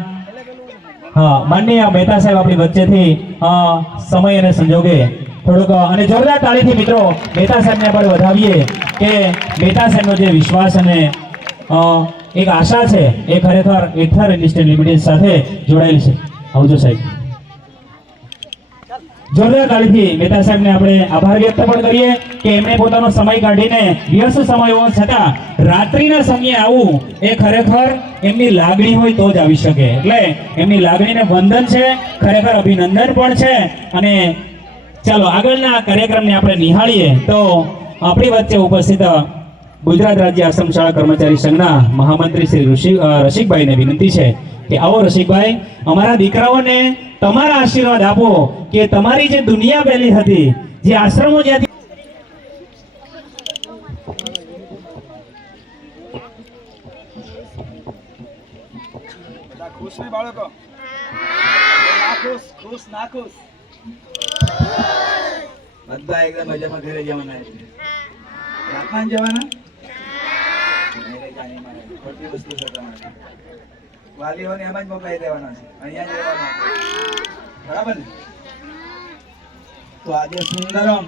માનનીય મહેતા સાહેબ આપણી વચ્ચેથી સમય અને સંજોગે થોડુંક અને જોરદાર તાળીથી મિત્રો મહેતા સાહેબને આપણે વધાવીએ કે મહેતા સાહેબનો જે વિશ્વાસ અને એક આશા છે એ ખરેખર એથર ઇન્ડસ્ટ્રીયલ લિમિટેડ સાથે જોડાયેલી છે. આવજો સાહેબ. જોરદાર તાળીથી મહેતા સાહેબને આપણે આભાર વ્યક્ત પણ કરીએ કે એમણે પોતાનો સમય કાઢીને વ્યસ્ત સમય હોવા છતાં રાત્રિના સમયે આવું એ ખરેખર એમની લાગણી હોય તો જ આવી શકે. એટલે એમની લાગણીને વંદન છે, ખરેખર અભિનંદન પણ છે. અને ચાલો આગળના કાર્યક્રમને આપણે નિહાળીએ તો આપણી વચ્ચે ઉપસ્થિત ગુજરાત રાજ્ય આશ્રમ શાળા કર્મચારી સંઘના મહામંત્રી શ્રી રસિકભાઈને વિનંતી છે કે આવો રસિકભાઈ, અમારા દીકરાઓને તમારા આશીર્વાદ આપો કે તમારી જે દુનિયા પહેલી હતી, જે આશ્રમો જ્યાંથી ખુશ ને બાળકો? ખુશ ના ખુશ? બધા એકદમ મજામાં ઘરે જવાના છે. રાતના જવાના? ખોટી વસ્તુ છે તમારે. વાલીઓને એમ જ મોકલાઈ દેવાના છે, અહીંયા જ રહેવાના. બરાબર ને? તો આજે સુંદરમ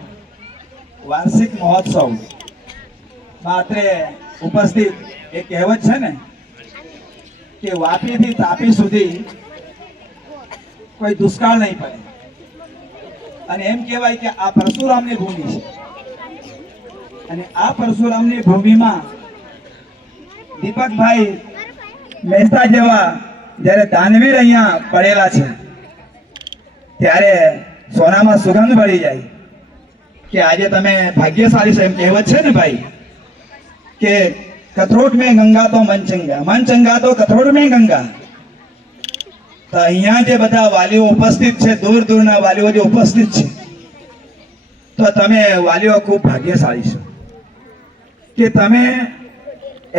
વાર્ષિક મહોત્સવ માત્ર ઉપસ્થિત એક કહેવત છે ને કે વાપીથી તાપી સુધી કોઈ દુષ્કાળ નહીં પડે. અને એમ કહેવાય કે આ પરશુરામની ભૂમિ છે. અને આ પરશુરામની ભૂમિમાં દીપકભાઈ મહેતા જેવા જ્યારે દાનવીર અહીંયા પડેલા છે ત્યારે સોનામાં સુગંધ ભળી જાય કે આજે તમે ભાગ્યશાળી છો. એમ કહેવત છે ને ભાઈ કે કથરોટ મેં ગંગા તો મન ચંગા તો કથરોટ મેં ગંગા. તો અહીંયા જે બધા વાલીઓ ઉપસ્થિત છે, દૂર દૂરના વાલીઓ જે ઉપસ્થિત છે, તો તમે વાલીઓ ખૂબ ભાગ્યશાળી છો કે તમે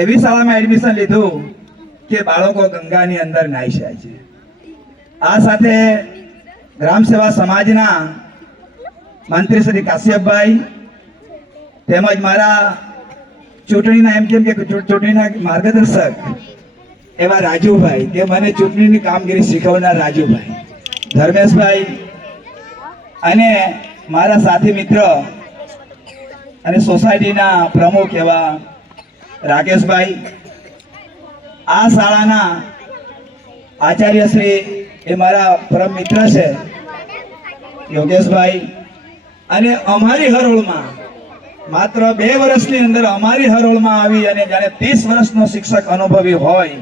એવી શાળામાં એડમિશન લીધું કે બાળકો ગંગાની અંદર નાહી જાય છે. આ સાથે ગ્રામ સેવા સમાજના મંત્રી શ્રી કાશ્યપભાઈ તેમજ મારા ચૂંટણીના એમ કેમ કે ચૂંટણીના માર્ગદર્શક એવા રાજુભાઈ, કે મને ચૂંટણીની કામગીરી શીખવનાર રાજુભાઈ, ધર્મેશભાઈ અને મારા સાથી મિત્ર અને સોસાયટીના પ્રમુખ એવા રાકેશભાઈ, આ શાળાના આચાર્યશ્રી એ મારા પરમ મિત્ર છે યોગેશભાઈ, અને અમારી હરોળમાં માત્ર 2 વર્ષની અંદર અમારી હરોળમાં આવી અને જાણે 30 વર્ષનો શિક્ષક અનુભવી હોય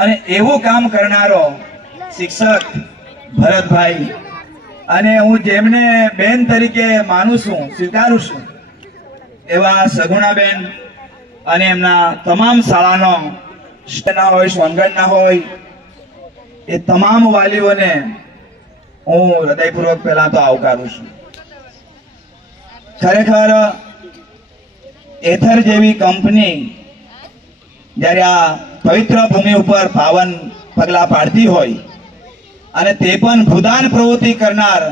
અને એવું કામ કરનારો શિક્ષક ભરતભાઈ, અને હું જેમને બેન તરીકે માનું છું, સ્વીકારું છું એવા સગુણાબેન અને એમના તમામ શાળાનો ના હોય, સોનગઢના હોય, એ તમામ વાલીઓને હું હૃદયપૂર્વક પહેલા તો આવકારું છું. ખરેખર એથર જેવી કંપની જ્યારે આ પવિત્ર ભૂમિ ઉપર પાવન પગલા પાડતી હોય અને તે પણ ભૂદાન પ્રવૃત્તિ કરનાર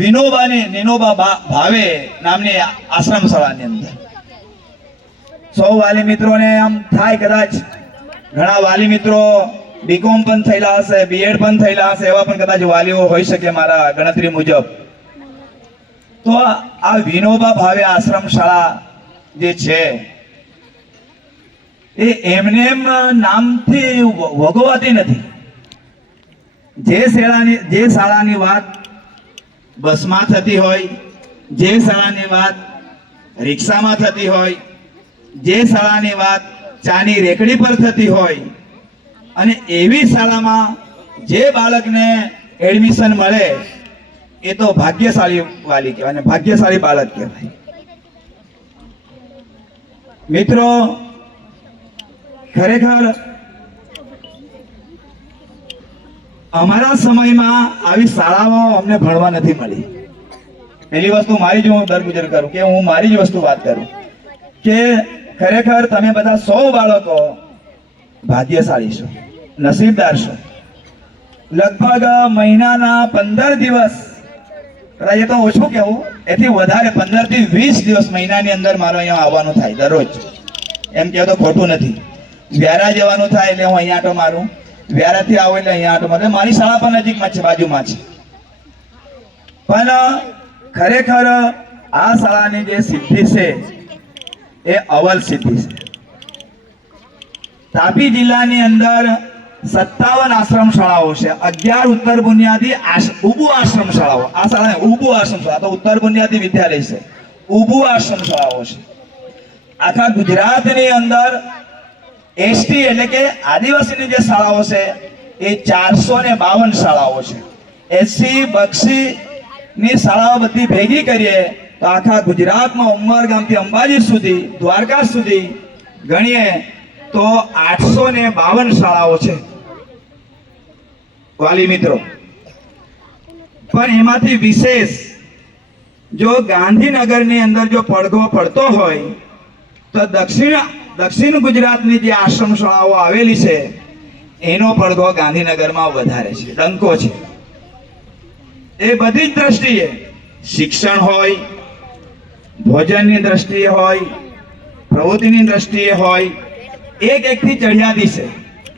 વિનોબા ભાવે નામની આશ્રમ શાળાની અંદર સૌ વાલી મિત્રોને આમ થાય, કદાચ ઘણા વાલી મિત્રો બીકોમ પણ થયેલા હશે, બીએડ પણ થયેલા હશે, એવા પણ કદાચ વાલીઓ હોઈ શકે મારા ગણતરી મુજબ. તો આ વિનોબા ભાવે આશ્રમ શાળા જે છે એ એમને એમ નામથી વગોવાતી નથી. જે શાળાની વાત બસમાં થતી હોય, જે શાળાની વાત રિક્ષામાં થતી હોય, જે શાળાની વાત ચાની રેકડી પર થતી હોય, અને એવી શાળામાં જે બાળકને એડમિશન મળે એ તો ભાગ્યશાળી વાલી કહેવાય અને ભાગ્યશાળી બાળક કહેવાય. મિત્રો, ખરેખર અમારા સમયમાં આવી શાળાઓ અમને ભણવા નથી મળી. પહેલી વસ્તુ મારી જ હું દરગુજર કરું કે હું મારી જ વસ્તુ વાત કરું કે ખરેખર તમે બધા 100 બાળકો ભાગ્યશાળી છો, નસીબદાર છો. લગભગ મહિનાના 15 દિવસ, કદાચ એ તો ઓછું કહેવું, એથી વધારે 15 થી 20 દિવસ મહિનાની અંદર મારો અહીંયા આવવાનું થાય દરરોજ. એમ કહે તો ખોટું નથી. વ્યારા જવાનું થાય એટલે હું અહીંયા આટો મારું, વ્યારાથી આવું એટલે અહીંયા આટો મારું. મારી શાળા પણ નજીકમાં છે, બાજુમાં છે. પણ ખરેખર આ શાળાની જે સિદ્ધિ છે એ અવલ સિદ્ધિ છે. તાપી જિલ્લાની અંદર 57 આશ્રમ શાળાઓ છે, 11 ઉત્તર બુનિયાદી ઉબુ આશ્રમ શાળાઓ. આ શાળા ઉબુ આશ્રમ શાળા તો ઉત્તર બુનિયાદી વિદ્યાલય છે, ઉબુ આશ્રમ શાળાઓ છે. આખા ગુજરાતની અંદર એસટી એટલે કે આદિવાસીની જે શાળાઓ છે એ 452 શાળાઓ છે. એસસી બક્ષી ની શાળાઓ બધી ભેગી કરીએ તો આખા ગુજરાતમાં ઉમરગામથી અંબાજી સુધી, દ્વારકા સુધી ગણીએ તો 852 શાળાઓ છે વાલી મિત્રો. પણ એમાંથી વિશેષ જો ગાંધીનગરની અંદર જો પડઘો પડતો હોય તો દક્ષિણ ગુજરાતની જે આશ્રમ શાળાઓ આવેલી છે એનો પડઘો ગાંધીનગરમાં વધારે છે, ડંકો છે. એ બધી જ દ્રષ્ટિએ, શિક્ષણ હોય, ભોજનની દ્રષ્ટિએ હોય, પ્રવૃત્તિની દ્રષ્ટિએ હોય, એકથી ચઢિયાતી છે.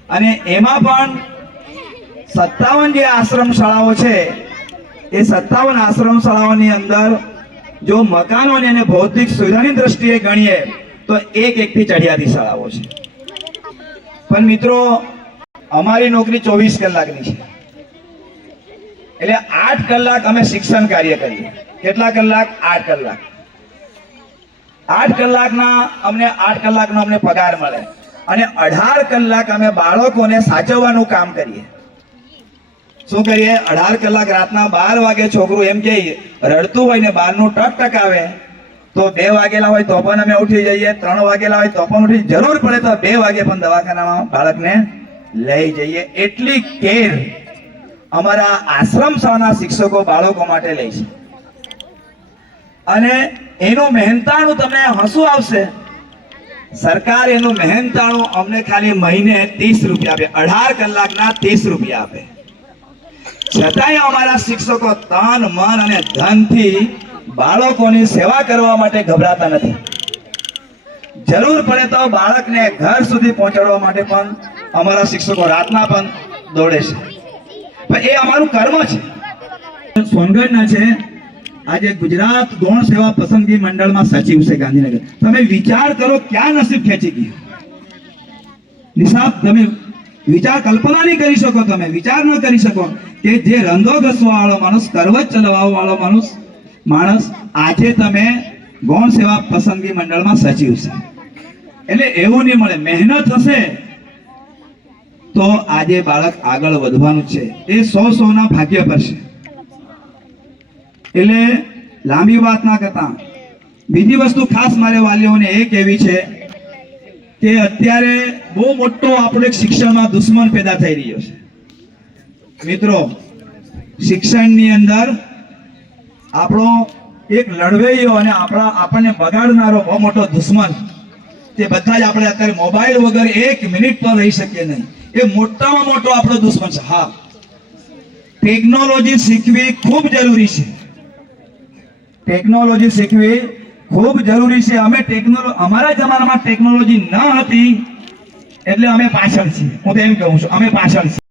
અને એમાં પણ 57 જે આશ્રમ શાળાઓ છે એ 57 આશ્રમ શાળાઓની અંદર જો મકાનોની અને ભૌતિક સુવિધાની દ્રષ્ટિએ ગણીએ તો એકથી ચઢિયાતી શાળાઓ છે. પણ મિત્રો અમારી નોકરી 24 કલાકની છે, એટલે 8 કલાક અમે શિક્ષણ કાર્ય કરીએ. કેટલા કલાક? 8 કલાક. 8 કલાકના અમને 8 કલાકનો અમને પગાર મળે અને 18 કલાક અમે બાળકોને સાચવવાનું કામ કરીએ. શું કરીએ? 18 કલાક રાતના 12 વાગે છોકરું એમ કે રડતું હોય ને બહારનું ટકટકાવે તો 2 વાગેલા હોય તો પણ અમે ઉઠી જઈએ, 3 વાગેલા હોય તો પણ ઉઠી, જરૂર પડે તો 2 વાગે પણ દવાખાનામાં બાળકને લઈ જઈએ. એટલી કેર અમારા આશ્રમ શાળાના શિક્ષકો બાળકો માટે લે છે. અને એનું મહેનતાણું તમને હસવું આવશે, સરકાર એનું મહેનતાણું અમને ખાલી મહિને 30 રૂપિયા આપે, 18 કલાકના 30 રૂપિયા આપે. છતાંય અમારા શિક્ષકો તન મન અને ધનથી બાળકોની સેવા કરવા માટે ગભરાતા નથી. જરૂર પડે તો બાળકને ઘર સુધી પહોંચાડવા માટે પણ અમારા શિક્ષકો રાતના પણ દોડે છે. એ અમારું કર્મ છે. સોનગઢના છે આજે ગુજરાત ગૌણ સેવા પસંદગી મંડળમાં સચિવ છે ગાંધીનગર. તમે વિચાર કરો ક્યાં નસીબ ખેંચી ગયું. નિશાબ તમે વિચાર કલ્પના નહીં કરી શકો, તમે વિચાર ન કરી શકો કે જે રંધો ઘસવા વાળો માણસ, કરવત ચલાવવા વાળો માણસ આજે તમે ગૌણ સેવા પસંદગી મંડળમાં સચિવ છે. એટલે એવું નહીં મળે, મહેનત હશે તો આજે બાળક આગળ વધવાનું છે. એ 100 ના ભાગ્ય પર છે. એટલે લાંબી વાત ના કરતા બીજી વસ્તુ ખાસ મારે વાલીઓને એ કહેવી છે કે અત્યારે બહુ મોટો આપણો એક શિક્ષણમાં દુશ્મન પેદા થઈ રહ્યો છે. મિત્રો શિક્ષણની અંદર આપણો એક લડવૈયો અને આપણને બગાડનારો બહુ મોટો દુશ્મન, તે બધા જ આપણે અત્યારે મોબાઈલ વગર 1 મિનિટ પણ રહી શકીએ નહીં. એ મોટામાં મોટો આપણો દુશ્મન છે. હા, ટેકનોલોજી શીખવી ખૂબ જરૂરી છે. ટેકનોલોજી શીખવી ખૂબ જરૂરી છે. અમે અમારા જમાનામાં ટેકનોલોજી ન હતી એટલે અમે પાછળ છીએ. હું તો એમ કહું છું, અમે પાછળ છીએ.